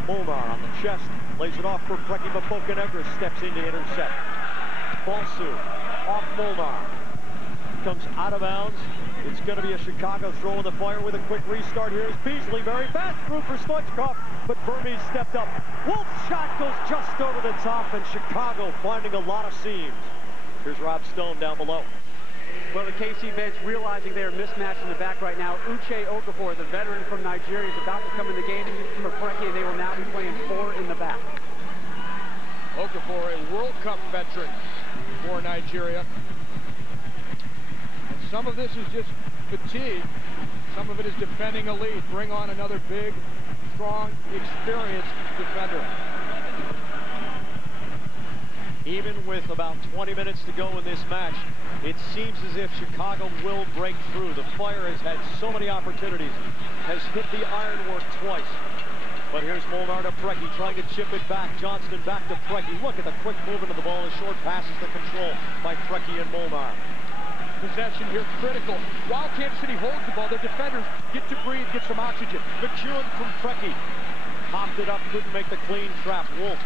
Molnar on the chest, lays it off for Trekkie, but Bocanegra steps in to intercept. Bonsu, off Molnar. Comes out of bounds. It's going to be a Chicago throw in the fire with a quick restart. Here's Beasley, very fast through for Stoichkov, but Vermes stepped up. Wolf's shot goes just over the top, and Chicago finding a lot of seams. Here's Rob Stone down below. Well, the KC bench realizing they are mismatched in the back right now. Uche Okafor, the veteran from Nigeria, is about to come in the game from Afreki, and they will now be playing 4 in the back. Okafor, a World Cup veteran for Nigeria. And some of this is just fatigue. Some of it is defending a lead. Bring on another big, strong, experienced defender. Even with about 20 minutes to go in this match, it seems as if Chicago will break through. The Fire has had so many opportunities, has hit the ironwork twice. But here's Molnar to Preki, trying to chip it back. Johnston back to Preki. Look at the quick movement of the ball. The short passes the control by Preki and Molnar. Possession here critical. While Kansas City holds the ball, their defenders get to breathe, get some oxygen. McEwen from Preki. Popped it up, couldn't make the clean trap. Wolf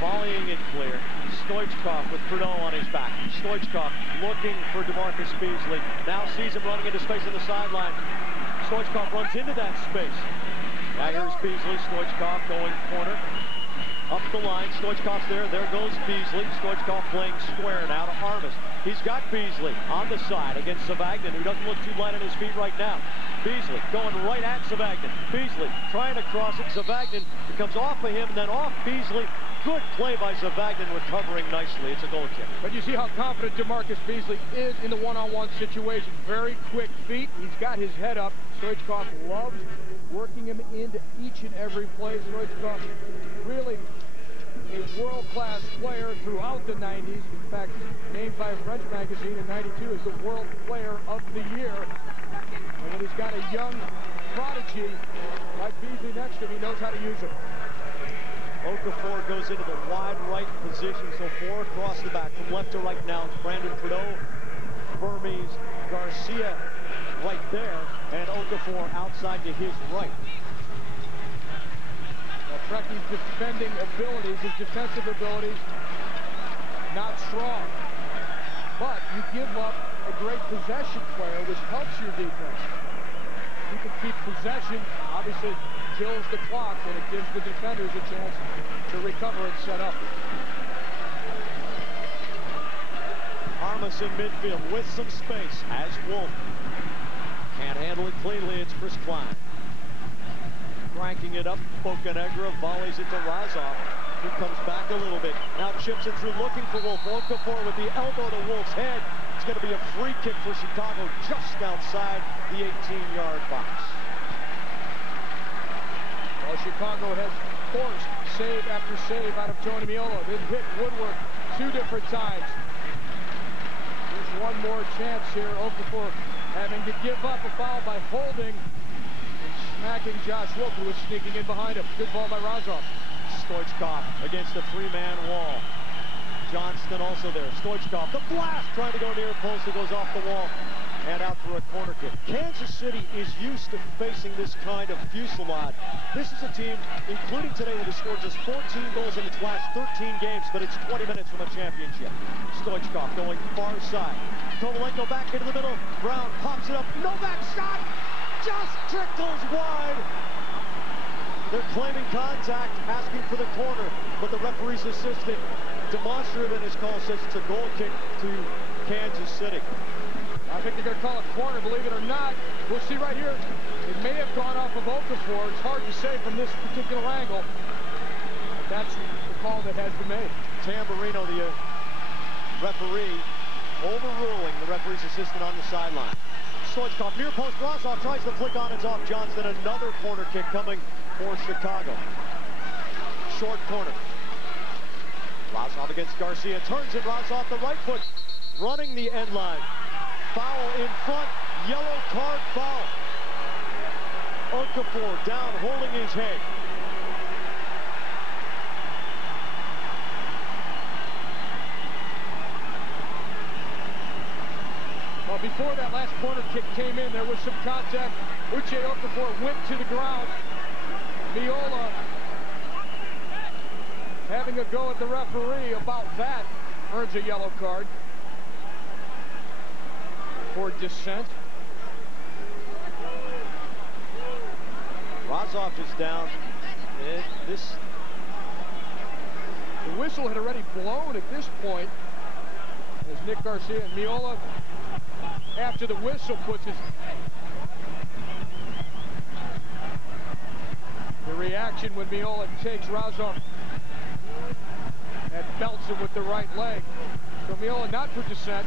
volleying it clear. Stoichkov with Prideaux on his back. Stoichkov looking for DeMarcus Beasley. Now sees him running into space on the sideline. Stoichkov runs into that space. Now here's Beasley. Stoichkov going corner. Up the line. Stoichkov's there. There goes Beasley. Stoichkov playing square now to Armas. He's got Beasley on the side against Zavagnin, who doesn't look too light on his feet right now. Beasley going right at Zavagnin. Beasley trying to cross it. Zavagnin comes off of him and then off Beasley. Good play by Zavagnin, recovering nicely. It's a goal kick. But you see how confident DeMarcus Beasley is in the one-on-one situation. Very quick feet. He's got his head up. Stoichkov loves working him into each and every play. Stoichkov really a world-class player throughout the 90s. In fact, named by a French magazine in 92 as the World Player of the Year. And when he's got a young prodigy like Beasley next to him, he knows how to use him. Okafor goes into the wide right position, so 4 across the back. From left to right now, it's Brandon Trudeau, Burmese, Garcia right there, and Okafor outside to his right. Well, Precky's defending abilities, his defensive abilities, not strong. But you give up a great possession player, which helps your defense. You can keep possession, obviously kills the clock, and it gives the defenders a chance to recover and set up. Armas in midfield with some space as Wolf. Can't handle it cleanly, it's Chris Klein. Cranking it up, Bocanegra volleys it to Razov, who comes back a little bit. Now chips it through, looking for Wolf. Okafor with the elbow to Wolf's head. It's going to be a free kick for Chicago just outside the 18-yard box. Well, Chicago has forced save after save out of Tony Meola. Then hit Woodward 2 different times. There's one more chance here. Okafor having to give up a foul by holding and smacking Josh Wolf, who was sneaking in behind him. Good ball by Razov. Stoichkov against a 3-man wall. Johnston also there. Stoichkov, the blast, trying to go near post. It goes off the wall and out for a corner kick. Kansas City is used to facing this kind of fusillade. This is a team, including today, that has scored just 14 goals in its last 13 games, but it's 20 minutes from a championship. Stoichkov going far side. Kovalenko back into the middle. Brown pops it up. Novak shot! Just trickles wide. They're claiming contact, asking for the corner, but the referee's assistant, demonstrative in his call, says it's a goal kick to Kansas City. I think they're going to call it corner, believe it or not. We'll see right here. It may have gone off of Okafor. It's hard to say from this particular angle. But that's the call that has been made. Tamburino, the referee, overruling the referee's assistant on the sideline. Stoichkov, near post, Razov tries to flick on, it's off Johnston. Another corner kick coming for Chicago. Short corner. Razov against Garcia, turns it, Razov the right foot, running the end line. Foul in front, yellow card foul. Okafor down, holding his head. Well, before that last corner kick came in, there was some contact. Uche Okafor went to the ground. Meola having a go at the referee about that, earns a yellow card for dissent. Razov is down. The whistle had already blown at this point as Nick Garcia and Meola, after the whistle, puts his... The reaction when Meola takes Razov and belts him with the right leg. So Meola not for dissent.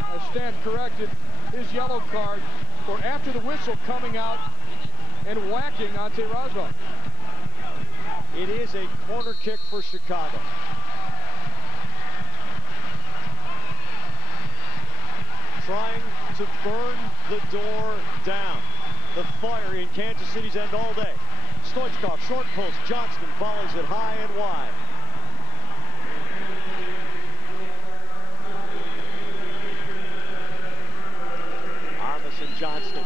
I stand corrected. His yellow card for after the whistle coming out and whacking Ante Razov. It is a corner kick for Chicago. Trying to burn the door down. The fire in Kansas City's end all day. Stoichkov, short post. Johnston volleys it high and wide. Armas and Johnston.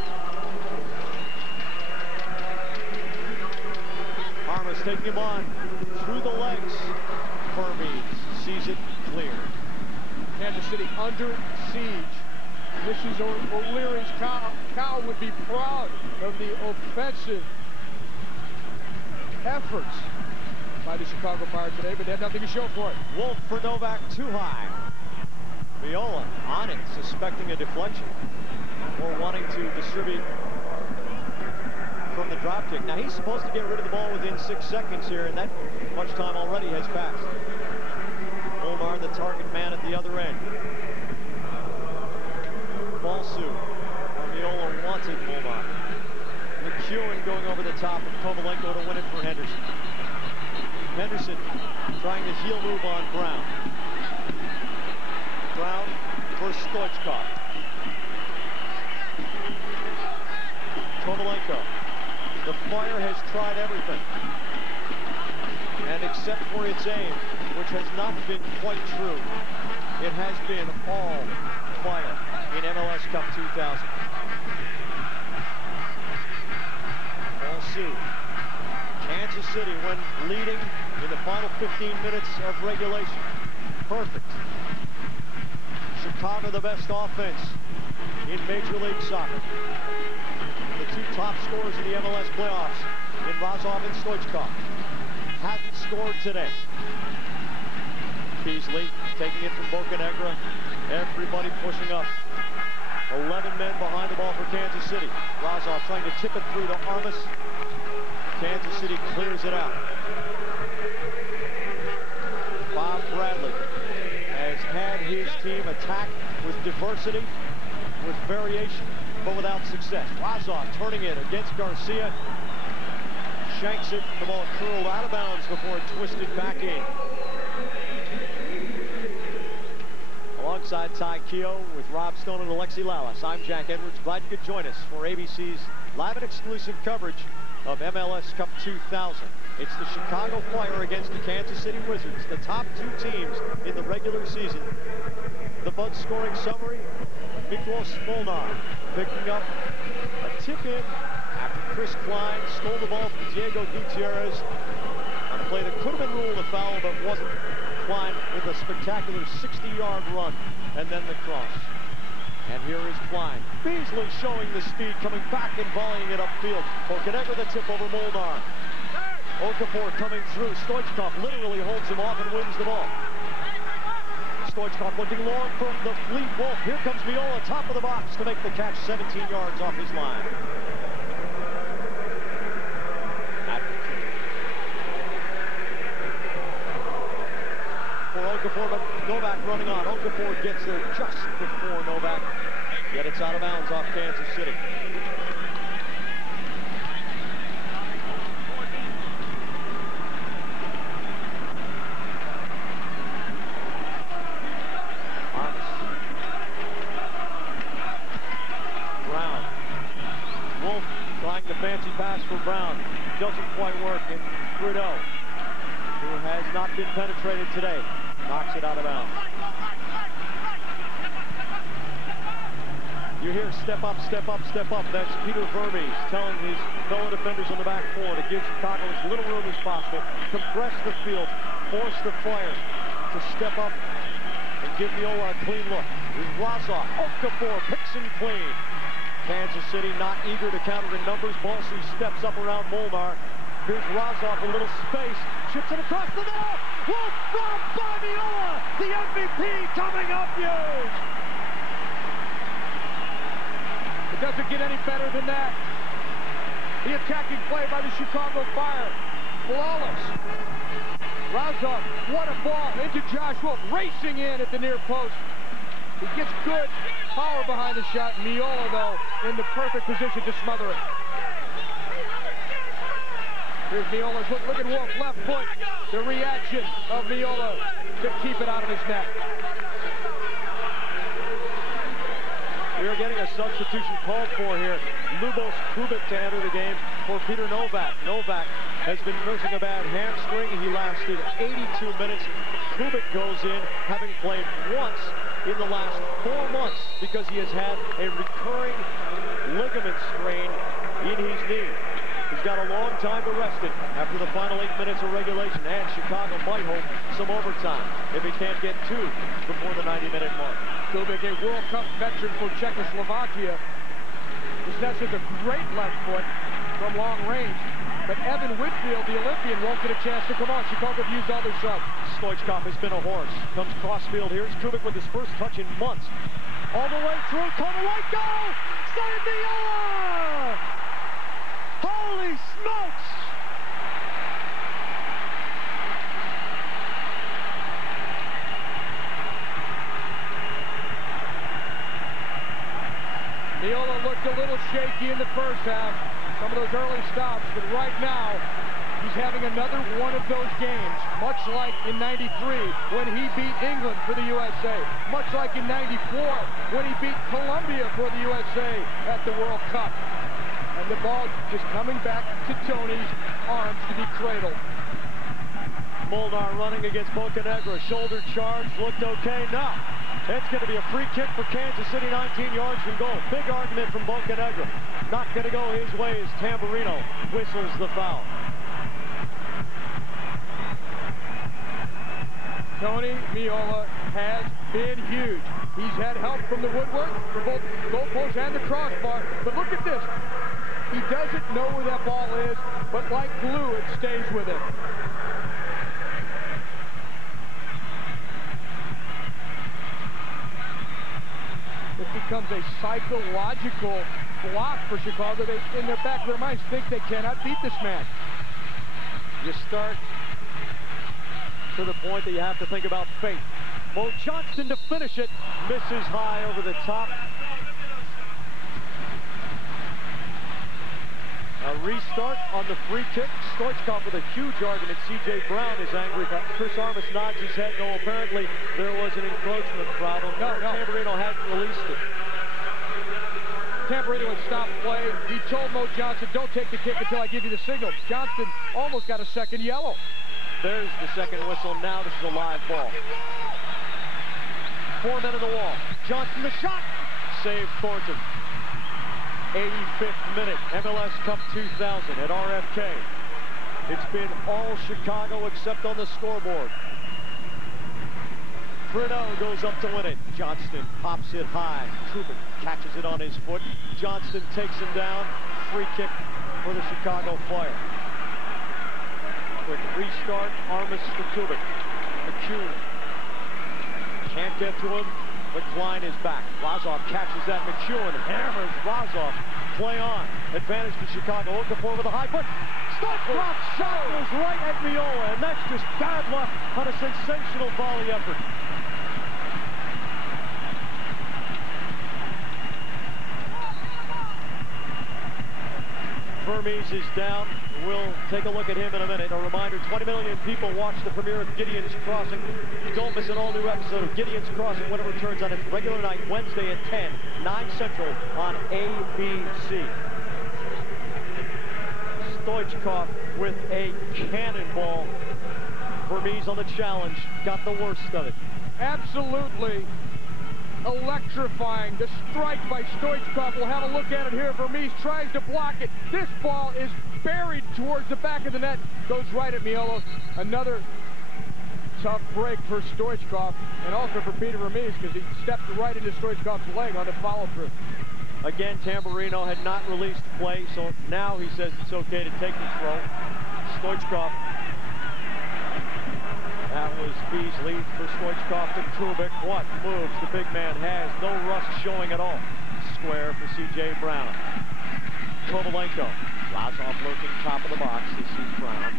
Armas taking him on through the legs. Hermes sees it clear. Kansas City under siege. This is O'Leary's cow. Cow would be proud of the offensive efforts by the Chicago Fire today, but they had nothing to show for it. Wolf for Novak, too high. Meola on it, suspecting a deflection, or wanting to distribute from the drop kick. Now he's supposed to get rid of the ball within 6 seconds here, and that much time already has passed. Omar, the target man at the other end. Balsu, Meola wanted Omar. McEwen going over the top of Kovalenko to win it for Henderson. Henderson trying the heel move on Brown. Brown for Stoichkov. Kovalenko. The Fire has tried everything and set for its aim, which has not been quite true. It has been all fire in MLS Cup 2000. We'll see. Kansas City, when leading in the final 15 minutes of regulation. Perfect. Chicago, the best offense in Major League Soccer. The two top scorers in the MLS playoffs in Razov and Stoichkov haven't scored today. Beasley taking it from Bocanegra. Everybody pushing up. 11 men behind the ball for Kansas City. Razov trying to tip it through to Armas. Kansas City clears it out. Bob Bradley has had his team attack with diversity, with variation, but without success. Razov turning it against Garcia. Shanks it. The ball curled out of bounds before it twisted back in. Alongside Ty Keogh with Rob Stone and Alexi Lalas, I'm Jack Edwards. Glad you could join us for ABC's live and exclusive coverage of MLS Cup 2000. It's the Chicago Fire against the Kansas City Wizards, the top two teams in the regular season. The Bud scoring summary, Miklos Molnar picking up a tip-in after Chris Klein stole the ball from Diego Gutierrez on a play that could have been ruled a foul, but wasn't. Klein with a spectacular 60-yard run, and then the cross. And here is Klein. Beasley showing the speed, coming back and volleying it upfield. Bocanegra the tip over Molnar. Okafor coming through. Stoichkov literally holds him off and wins the ball. Stoichkov looking long from the Fleet Wolf. Here comes Miola, top of the box to make the catch 17 yards off his line. For Okafor, but Novak running on. Okafor gets there just before Novak. Yet it's out of bounds off Kansas City. Brown. Wolf trying the fancy pass for Brown. Doesn't quite work. And Trudeau, who has not been penetrated today, knocks it out of bounds. You hear step up, step up, step up. That's Peter Vermes telling his fellow defenders on the back four to give Chicago as little room as possible, compress the field, force the Fire to step up and give Miola a clean look. Here's Razov. Okafor picks and clean. Kansas City not eager to counter in numbers. Balsey steps up around Molnar. Here's Razov, a little space, chips it across the middle. Wolf robbed by Miola. The MVP coming up huge. It doesn't get any better than that. The attacking play by the Chicago Fire. Flawless. Razov, what a ball into Josh Wolf, racing in at the near post. He gets good power behind the shot. Miola, though, in the perfect position to smother it. Here's Miola's look. Look at Wolf, left foot. The reaction of Miola to keep it out of his net. We are getting a substitution called for here. Lubos Kubik to enter the game for Peter Novak. Novak has been nursing a bad hamstring. He lasted 82 minutes. Kubik goes in, having played once in the last 4 months because he has had a recurring ligament strain in his knee. He's got a long time to rest it after the final 8 minutes of regulation, and Chicago might hope some overtime if he can't get two before the 90-minute mark. Kubik, a World Cup veteran for Czechoslovakia, possesses a great left foot from long range, but Evan Whitfield, the Olympian, won't get a chance to come on. Chicago views all their subs. Stoichkov has been a horse. Comes crossfield. Here's Kubik with his first touch in months. All the way through, corner right goal! Save Miola! Holy smokes! Miola looked a little shaky in the first half, some of those early stops, but right now he's having another one of those games, much like in '93 when he beat England for the USA, much like in '94 when he beat Colombia for the USA at the World Cup. And the ball just coming back to Tony's arms to be cradled. Molnar running against Bocanegra. Shoulder charge, looked okay. Now, it's going to be a free kick for Kansas City, 19 yards from goal. Big argument from Bocanegra. Not going to go his way as Tamburino whistles the foul. Tony Meola has been huge. He's had help from the woodwork, from both goalpost and the crossbar. But look at this. He doesn't know where that ball is, but like glue, it stays with him. It becomes a psychological block for Chicago. They, in their back of their minds, think they cannot beat this man. You start to the point that you have to think about fate. Mo Johnston to finish it. Misses high over the top. A restart on the free kick. Stoichkov with a huge argument. C.J. Brown is angry. Chris Armas nods his head. No, apparently there was an encroachment problem. No. Tamburino hasn't released it. Tamburino had stopped play. He told Mo Johnston, don't take the kick until I give you the signal. Johnston almost got a second yellow. There's the second whistle. Now this is a live ball. 4 men in the wall. Johnston the shot. Save Thornton. 85th minute. MLS Cup 2000 at RFK. It's been all Chicago except on the scoreboard. Bruno goes up to win it. Johnston pops it high. Kubik catches it on his foot. Johnston takes him down. Free kick for the Chicago Fire. Quick restart. Armas to Kubik. McCune can't get to him. McCline is back. Razov catches that. McCune hammers Razov. Play on. Advantage to Chicago. Okafor with a high foot. Stoichkov shot goes right at Meola, and that's just bad luck on a sensational volley effort. Vermes is down. We'll take a look at him in a minute. A reminder, 20 million people watch the premiere of Gideon's Crossing. Don't miss an all-new episode of Gideon's Crossing when it returns on its regular night, Wednesday at 10, 9 Central on ABC. Stoichkov with a cannonball. Vermes on the challenge, got the worst of it. Absolutely electrifying. The strike by Stoichkov. We'll have a look at it here. Vermes tries to block it. This ball is buried towards the back of the net. Goes right at Meola. Another tough break for Stoichkov, and also for Peter Vermes, because he stepped right into Stoichkov's leg on the follow-through. Again, Tamburino had not released play, so now he says it's okay to take the throw. Stoichkov. That was Beasley for Stoichkov to Kubik. What moves the big man has. No rust showing at all. Square for C.J. Brown. Kovalenko. Razov lurking top of the box to see Brown.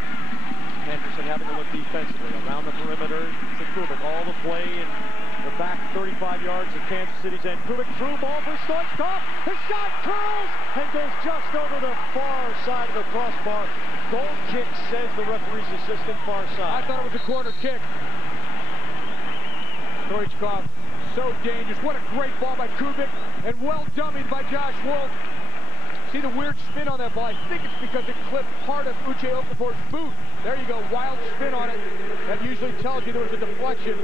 Henderson having to look defensively around the perimeter to Kubik. All the play in the back 35 yards of Kansas City's end. Kubik through ball for Stoichkov. The shot curls and goes just over the far side of the crossbar. Goal kick, says the referee's assistant, far side. I thought it was a corner kick. Stoichkov, so dangerous. What a great ball by Kubik, and well dummied by Josh Wolf. See the weird spin on that ball? I think it's because it clipped part of Uche Okafor's boot. There you go, wild spin on it. That usually tells you there was a deflection.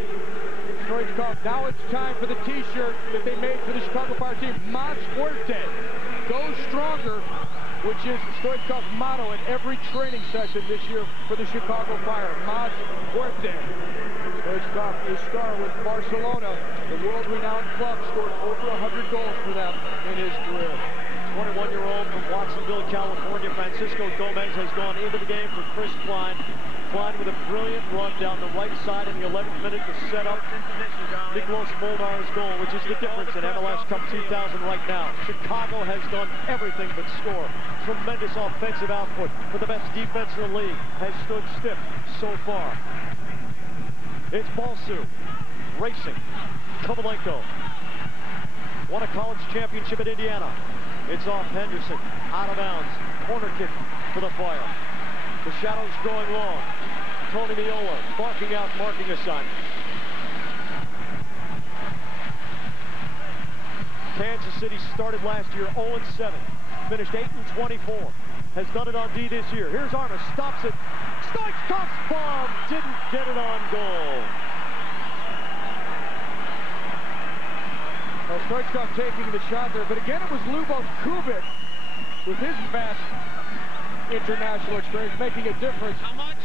Stoichkov, now it's time for the t-shirt that they made for the Chicago Fire team. Mas Fuerte, go stronger, which is Stoichkov's motto in every training session this year for the Chicago Fire. Mas Fuerte. Stoichkov, a star with Barcelona. The world-renowned club, scored over 100 goals for them in his career. 21-year-old from Watsonville, California, Francisco Gomez has gone into the game for Chris Klein. Klein with a brilliant run down the right side in the 11th minute to set up Nicholas Molnar's goal, which is the difference in MLS Cup 2000 right now. Chicago has done everything but score. Tremendous offensive output for the best defense in the league. Has stood stiff so far. It's Balsu racing. Kovalenko won a college championship at Indiana. It's off Henderson, out of bounds. Corner kick for the Fire. The shadow's growing long. Tony Meola barking out marking assignment. Kansas City started last year 0-7, finished 8-24. Has done it on D this year. Here's Armas, stops it. Stoichkov's bomb didn't get it on goal. Well, Stoichkov taking the shot there, but again it was Lubos Kubik with his vast international experience making a difference,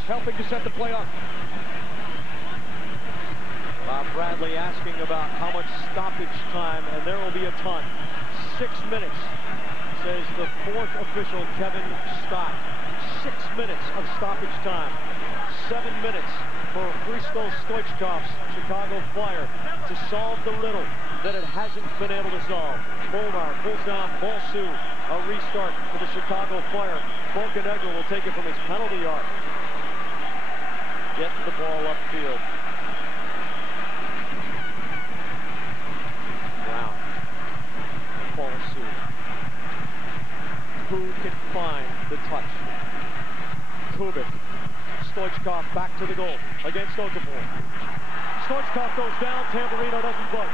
helping to set the play up. Bob Bradley asking about how much stoppage time, and there will be a ton. 6 minutes, says the fourth official, Kevin Scott. 6 minutes of stoppage time. 7 minutes for Hristo Stoichkov's Chicago Fire to solve the riddle that it hasn't been able to solve. Molnar pulls down Balsu. A restart for the Chicago Fire. Bocanegra will take it from his penalty arc. Getting the ball upfield. Wow. Balsu. Who can find the touch? Kubik. Stoichkov back to the goal against Okafor. Stoichkov goes down. Tamburino doesn't budge.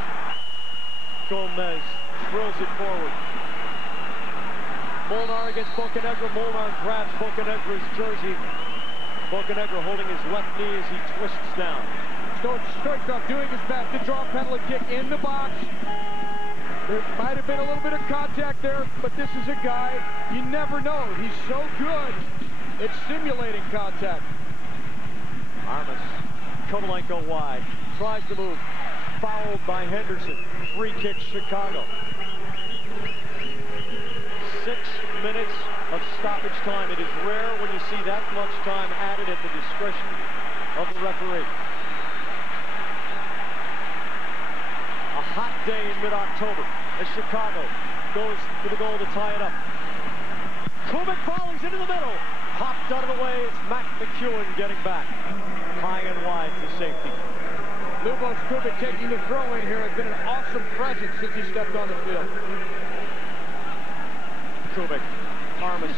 Gomez drills it forward. Molnar against Bocanegra. Molnar grabs Bocanegra's jersey. Bocanegra holding his left knee as he twists down. Stoichkov doing his best to draw a penalty kick in the box. There might have been a little bit of contact there, but this is a guy you never know. He's so good at simulating contact. Armas, Kovalenko wide, tries to move, fouled by Henderson. Free kick, Chicago. 6 minutes of stoppage time. It is rare when you see that much time added at the discretion of the referee. A hot day in mid-October as Chicago goes to the goal to tie it up. Kubik volleys into the middle. Popped out of the way. It's Matt McEwen getting back. High and wide to safety. Lubos Kubik taking the throw in here has been an awesome presence since he stepped on the field. Kubik, Armas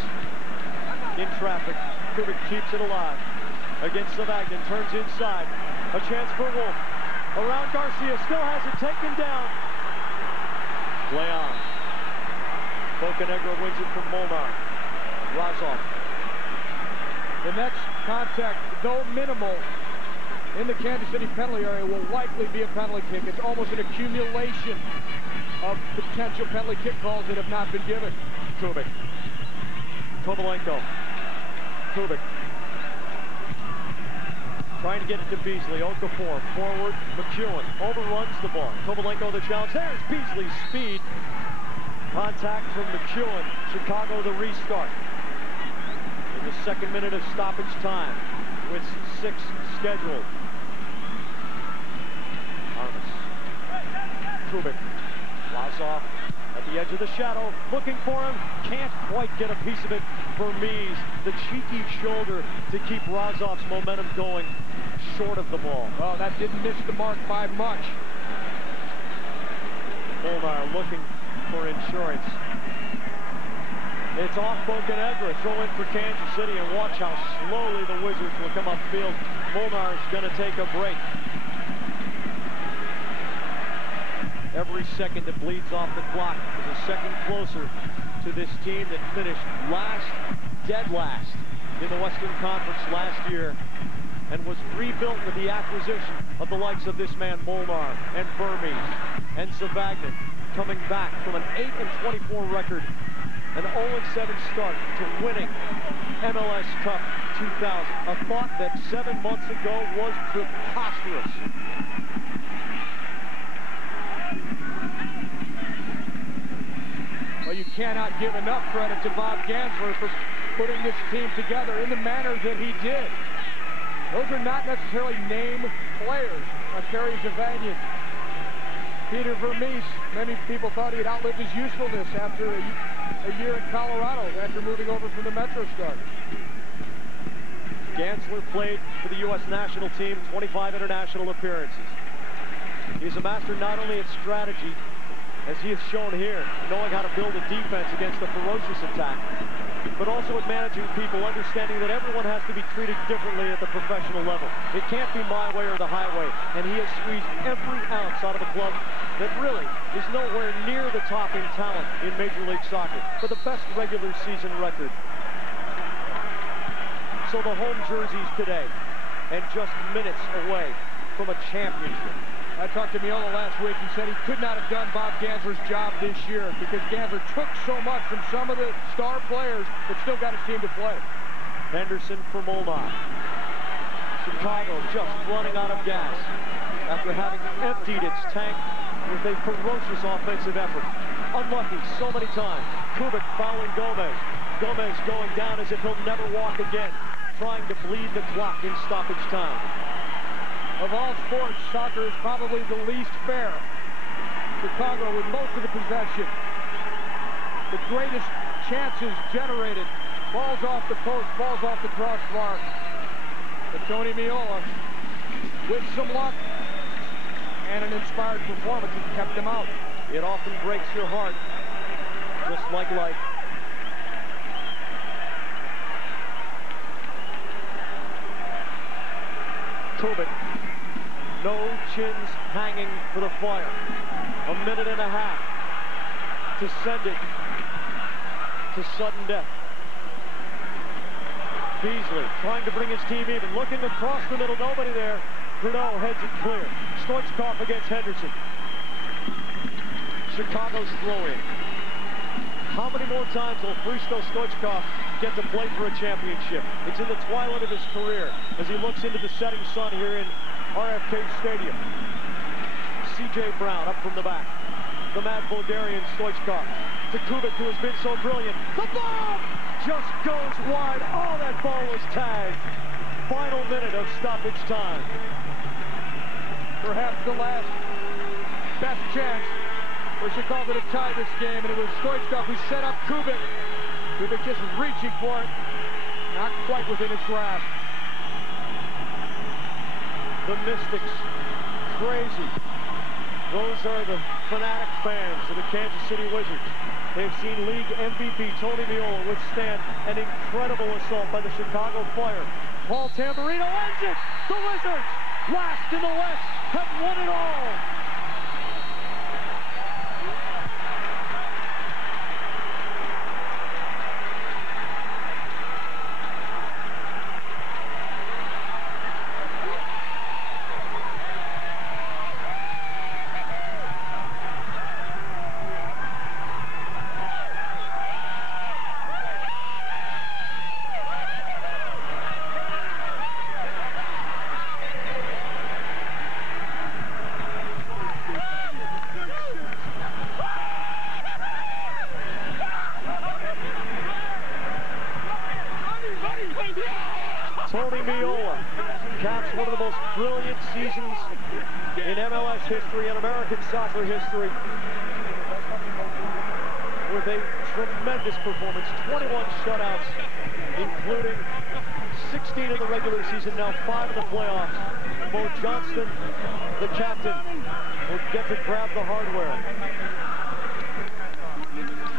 in traffic. Kubik keeps it alive against Savagnin. Turns inside. A chance for Wolf. Around Garcia. Still has it taken down. Leon. Bocanegra wins it from Molnar. Razov. The next contact, though minimal, in the Kansas City penalty area will likely be a penalty kick. It's almost an accumulation of potential penalty kick calls that have not been given. Kubik. Kovalenko. Kubik. Trying to get it to Beasley. Okafor forward. McEwen overruns the ball. Kovalenko the challenge. There's Beasley's speed. Contact from McEwen. Chicago the restart. In the second minute of stoppage time with 6 scheduled. Armas. Kubik. Vlasov at the edge of the shadow, looking for him. Can't quite get a piece of it. Vermees, the cheeky shoulder to keep Razov's momentum going short of the ball. Well, that didn't miss the mark by much. Molnar looking for insurance. It's off Bocanegra. Throw in for Kansas City, and watch how slowly the Wizards will come upfield. Molnar's going to take a break. Every second that bleeds off the clock is a second closer to this team that finished last, dead last, in the Western Conference last year and was rebuilt with the acquisition of the likes of this man Molnar and Vermees and Savagnin, coming back from an 8-24 record, an 0-7 start to winning MLS Cup 2000. A thought that 7 months ago was preposterous. Well, you cannot give enough credit to Bob Gansler for putting this team together in the manner that he did. Those are not necessarily name players. Terry Zavagnin, Peter Vermees. Many people thought he had outlived his usefulness after a year in Colorado after moving over from the MetroStar. Gansler played for the U.S. national team, 25 international appearances. He's a master not only at strategy, as he has shown here, knowing how to build a defense against a ferocious attack, but also at managing people, understanding that everyone has to be treated differently at the professional level. It can't be my way or the highway, and he has squeezed every ounce out of a club that really is nowhere near the top in talent in Major League Soccer, for the best regular season record. So the home jerseys today, and just minutes away from a championship. I talked to Miola last week. He said he could not have done Bob Gansler's job this year because Gansler took so much from some of the star players but still got his team to play. Henderson for Molnar. Chicago just running out of gas after having emptied its tank with a ferocious offensive effort. Unlucky so many times. Kubik fouling Gomez. Gomez going down as if he'll never walk again, trying to bleed the clock in stoppage time. Of all sports, soccer is probably the least fair. Chicago with most of the possession. The greatest chances generated. Balls off the post, balls off the crossbar. But Tony Miola, with some luck and an inspired performance, has kept them out. It often breaks your heart, just like life. Kubik, no chins hanging for the Fire. A minute and a half to send it to sudden death. Beasley trying to bring his team even, looking across the middle, nobody there. Bruno heads it clear. Stoichkov against Henderson. Chicago's throw-in. How many more times will Hristo Stoichkov get to play for a championship? It's in the twilight of his career as he looks into the setting sun here in RFK Stadium. C.J. Brown up from the back. The mad Bulgarian Stoichkov to Kubik, who has been so brilliant. The bomb just goes wide. Oh, that ball was tagged. Final minute of stoppage time. Perhaps the last best chance for Chicago to tie this game, and it was Stoichkov who set up Kubik. Kubik just reaching for it. Not quite within his grasp. The Mystics, crazy. Those are the fanatic fans of the Kansas City Wizards. They've seen league MVP Tony Miola withstand an incredible assault by the Chicago Fire. Paul Tamburino ends it. The Wizards, last in the West, have won it all. Tony Miola caps one of the most brilliant seasons in MLS history and American soccer history with a tremendous performance. 21 shutouts, including 16 in the regular season, now 5 in the playoffs. Mo Johnston, the captain, will get to grab the hardware.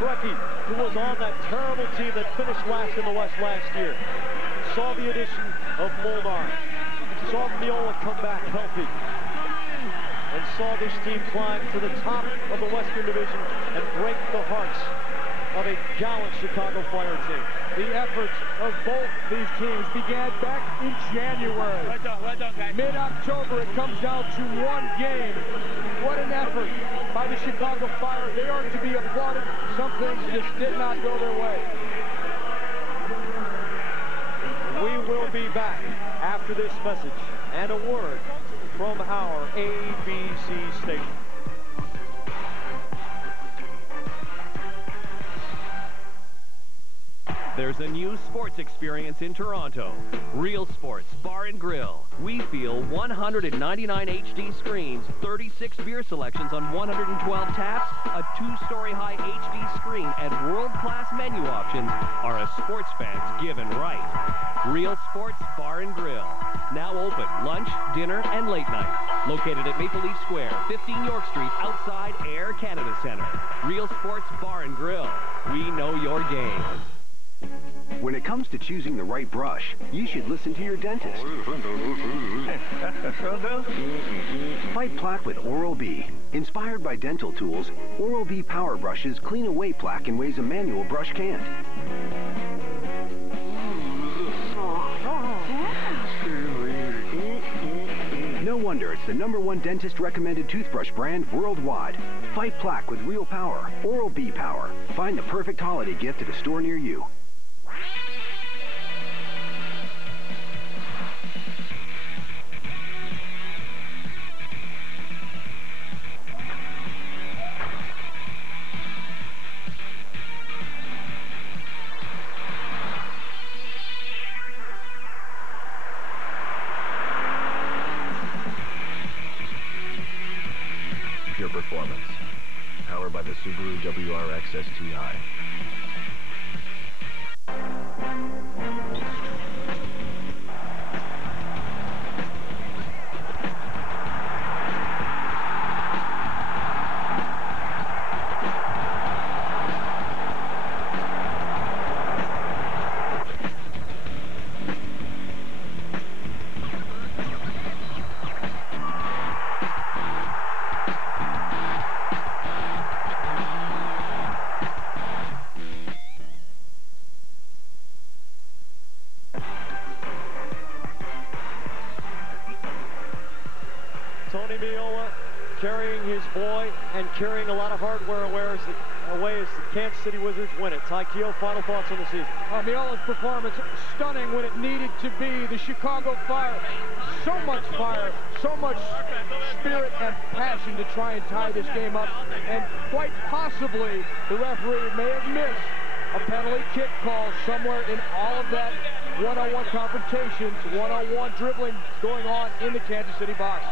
Preki, who was on that terrible team that finished last in the West last year, saw the addition of Molnar, saw Miola come back healthy, and saw this team climb to the top of the Western Division and break the hearts of a gallant Chicago Fire team. The efforts of both these teams began back in January. Mid-October, it comes down to one game. What an effort by the Chicago Fire. They are to be applauded. Some things just did not go their way. We will be back after this message and a word from our ABC station. There's a new sports experience in Toronto. Real Sports Bar and Grill. We feel 199 HD screens, 36 beer selections on 112 taps, a 2-story high HD screen, and world-class menu options are a sports fan's given right. Real Sports Bar and Grill. Now open lunch, dinner, and late night. Located at Maple Leaf Square, 15 York Street, outside Air Canada Centre. Real Sports Bar and Grill. We know your game. When it comes to choosing the right brush, you should listen to your dentist. Fight plaque with Oral-B. Inspired by dental tools, Oral-B power brushes clean away plaque in ways a manual brush can't. No wonder it's the #1 dentist-recommended toothbrush brand worldwide. Fight plaque with real power. Oral-B power. Find the perfect holiday gift at a store near you. Pure performance. Powered by the Subaru WRX STI. Tony Meola carrying his boy and carrying a lot of hardware away as the Kansas City Wizards win it. Ty Keogh, final thoughts on the season. Meola's performance stunning when it needed to be. The Chicago Fire, so much fire, so much spirit and passion to try and tie this game up. And quite possibly, the referee may have missed a penalty kick call somewhere in all of that one-on-one confrontations, one-on-one dribbling going on in the Kansas City box.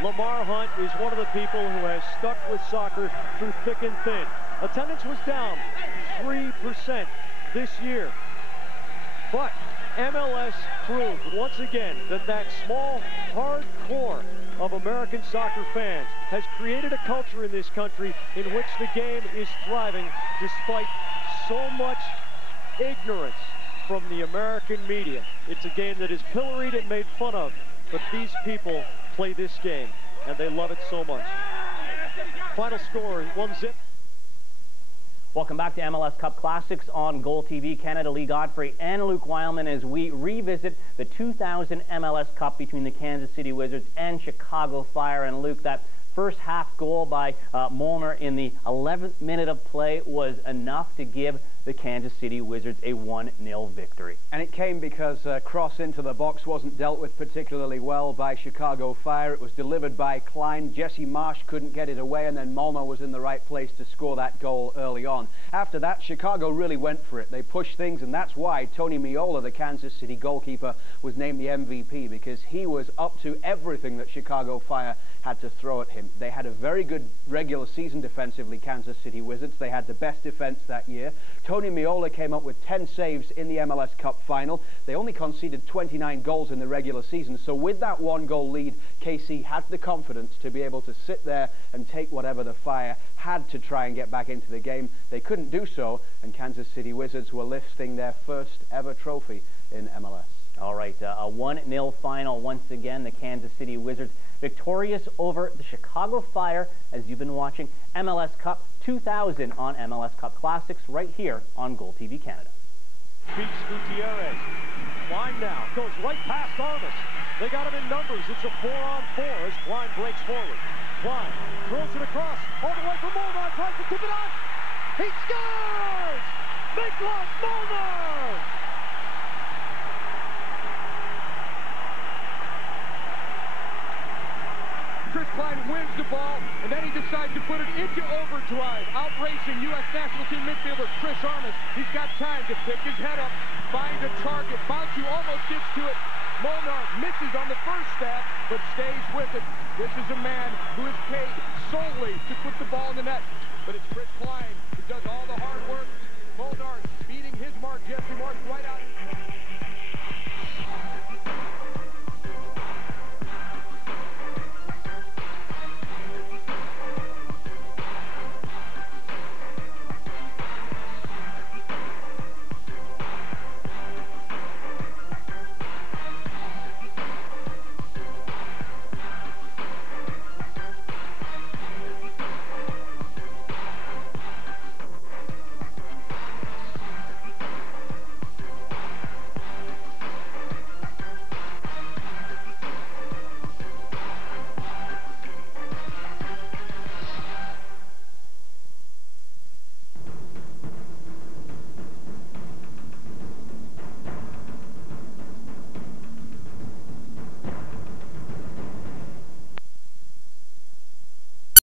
Lamar Hunt is one of the people who has stuck with soccer through thick and thin. Attendance was down 3% this year. But MLS proved once again that small, hard core of American soccer fans has created a culture in this country in which the game is thriving despite so much ignorance from the American media. It's a game that is pilloried and made fun of, but these people play this game, and they love it so much. Final score, 1-0. Welcome back to MLS Cup Classics on Goal TV. Canada, Lee Godfrey and Luke Weilman as we revisit the 2000 MLS Cup between the Kansas City Wizards and Chicago Fire. And Luke, that first half goal by Molnar in the 11th minute of play was enough to give the Kansas City Wizards a 1-0 victory. And it came because cross into the box wasn't dealt with particularly well by Chicago Fire. It was delivered by Klein. Jesse Marsh couldn't get it away, and then Molnar was in the right place to score that goal early on. After that, Chicago really went for it. They pushed things, and that's why Tony Meola, the Kansas City goalkeeper, was named the MVP, because he was up to everything that Chicago Fire had to throw at him. They had a very good regular season defensively, Kansas City Wizards. They had the best defense that year. Tony Meola came up with 10 saves in the MLS Cup final. They only conceded 29 goals in the regular season. So with that 1-goal lead, KC had the confidence to be able to sit there and take whatever the Fire had to try and get back into the game. They couldn't do so, and Kansas City Wizards were lifting their first ever trophy in MLS. All right, a 1-0 final once again. The Kansas City Wizards victorious over the Chicago Fire, as you've been watching MLS Cup 2000 on MLS Cup Classics right here on Goal TV Canada. Beats Gutierrez. Klein now goes right past Armas. They got him in numbers. It's a 4-on-4 as Klein breaks forward. Klein throws it across all the way for Molnar. Tries to tip it on. He scores! Miklos Molnar! Chris Klein wins the ball, and then he decides to put it into overdrive. Outracing U.S. national team midfielder Chris Armas. He's got time to pick his head up, find a target. Bouncy almost gets to it. Molnar misses on the first stab, but stays with it. This is a man who is paid solely to put the ball in the net. But it's Chris Klein who does all the hard work. Molnar beating his mark, Jesse Marsh, right out.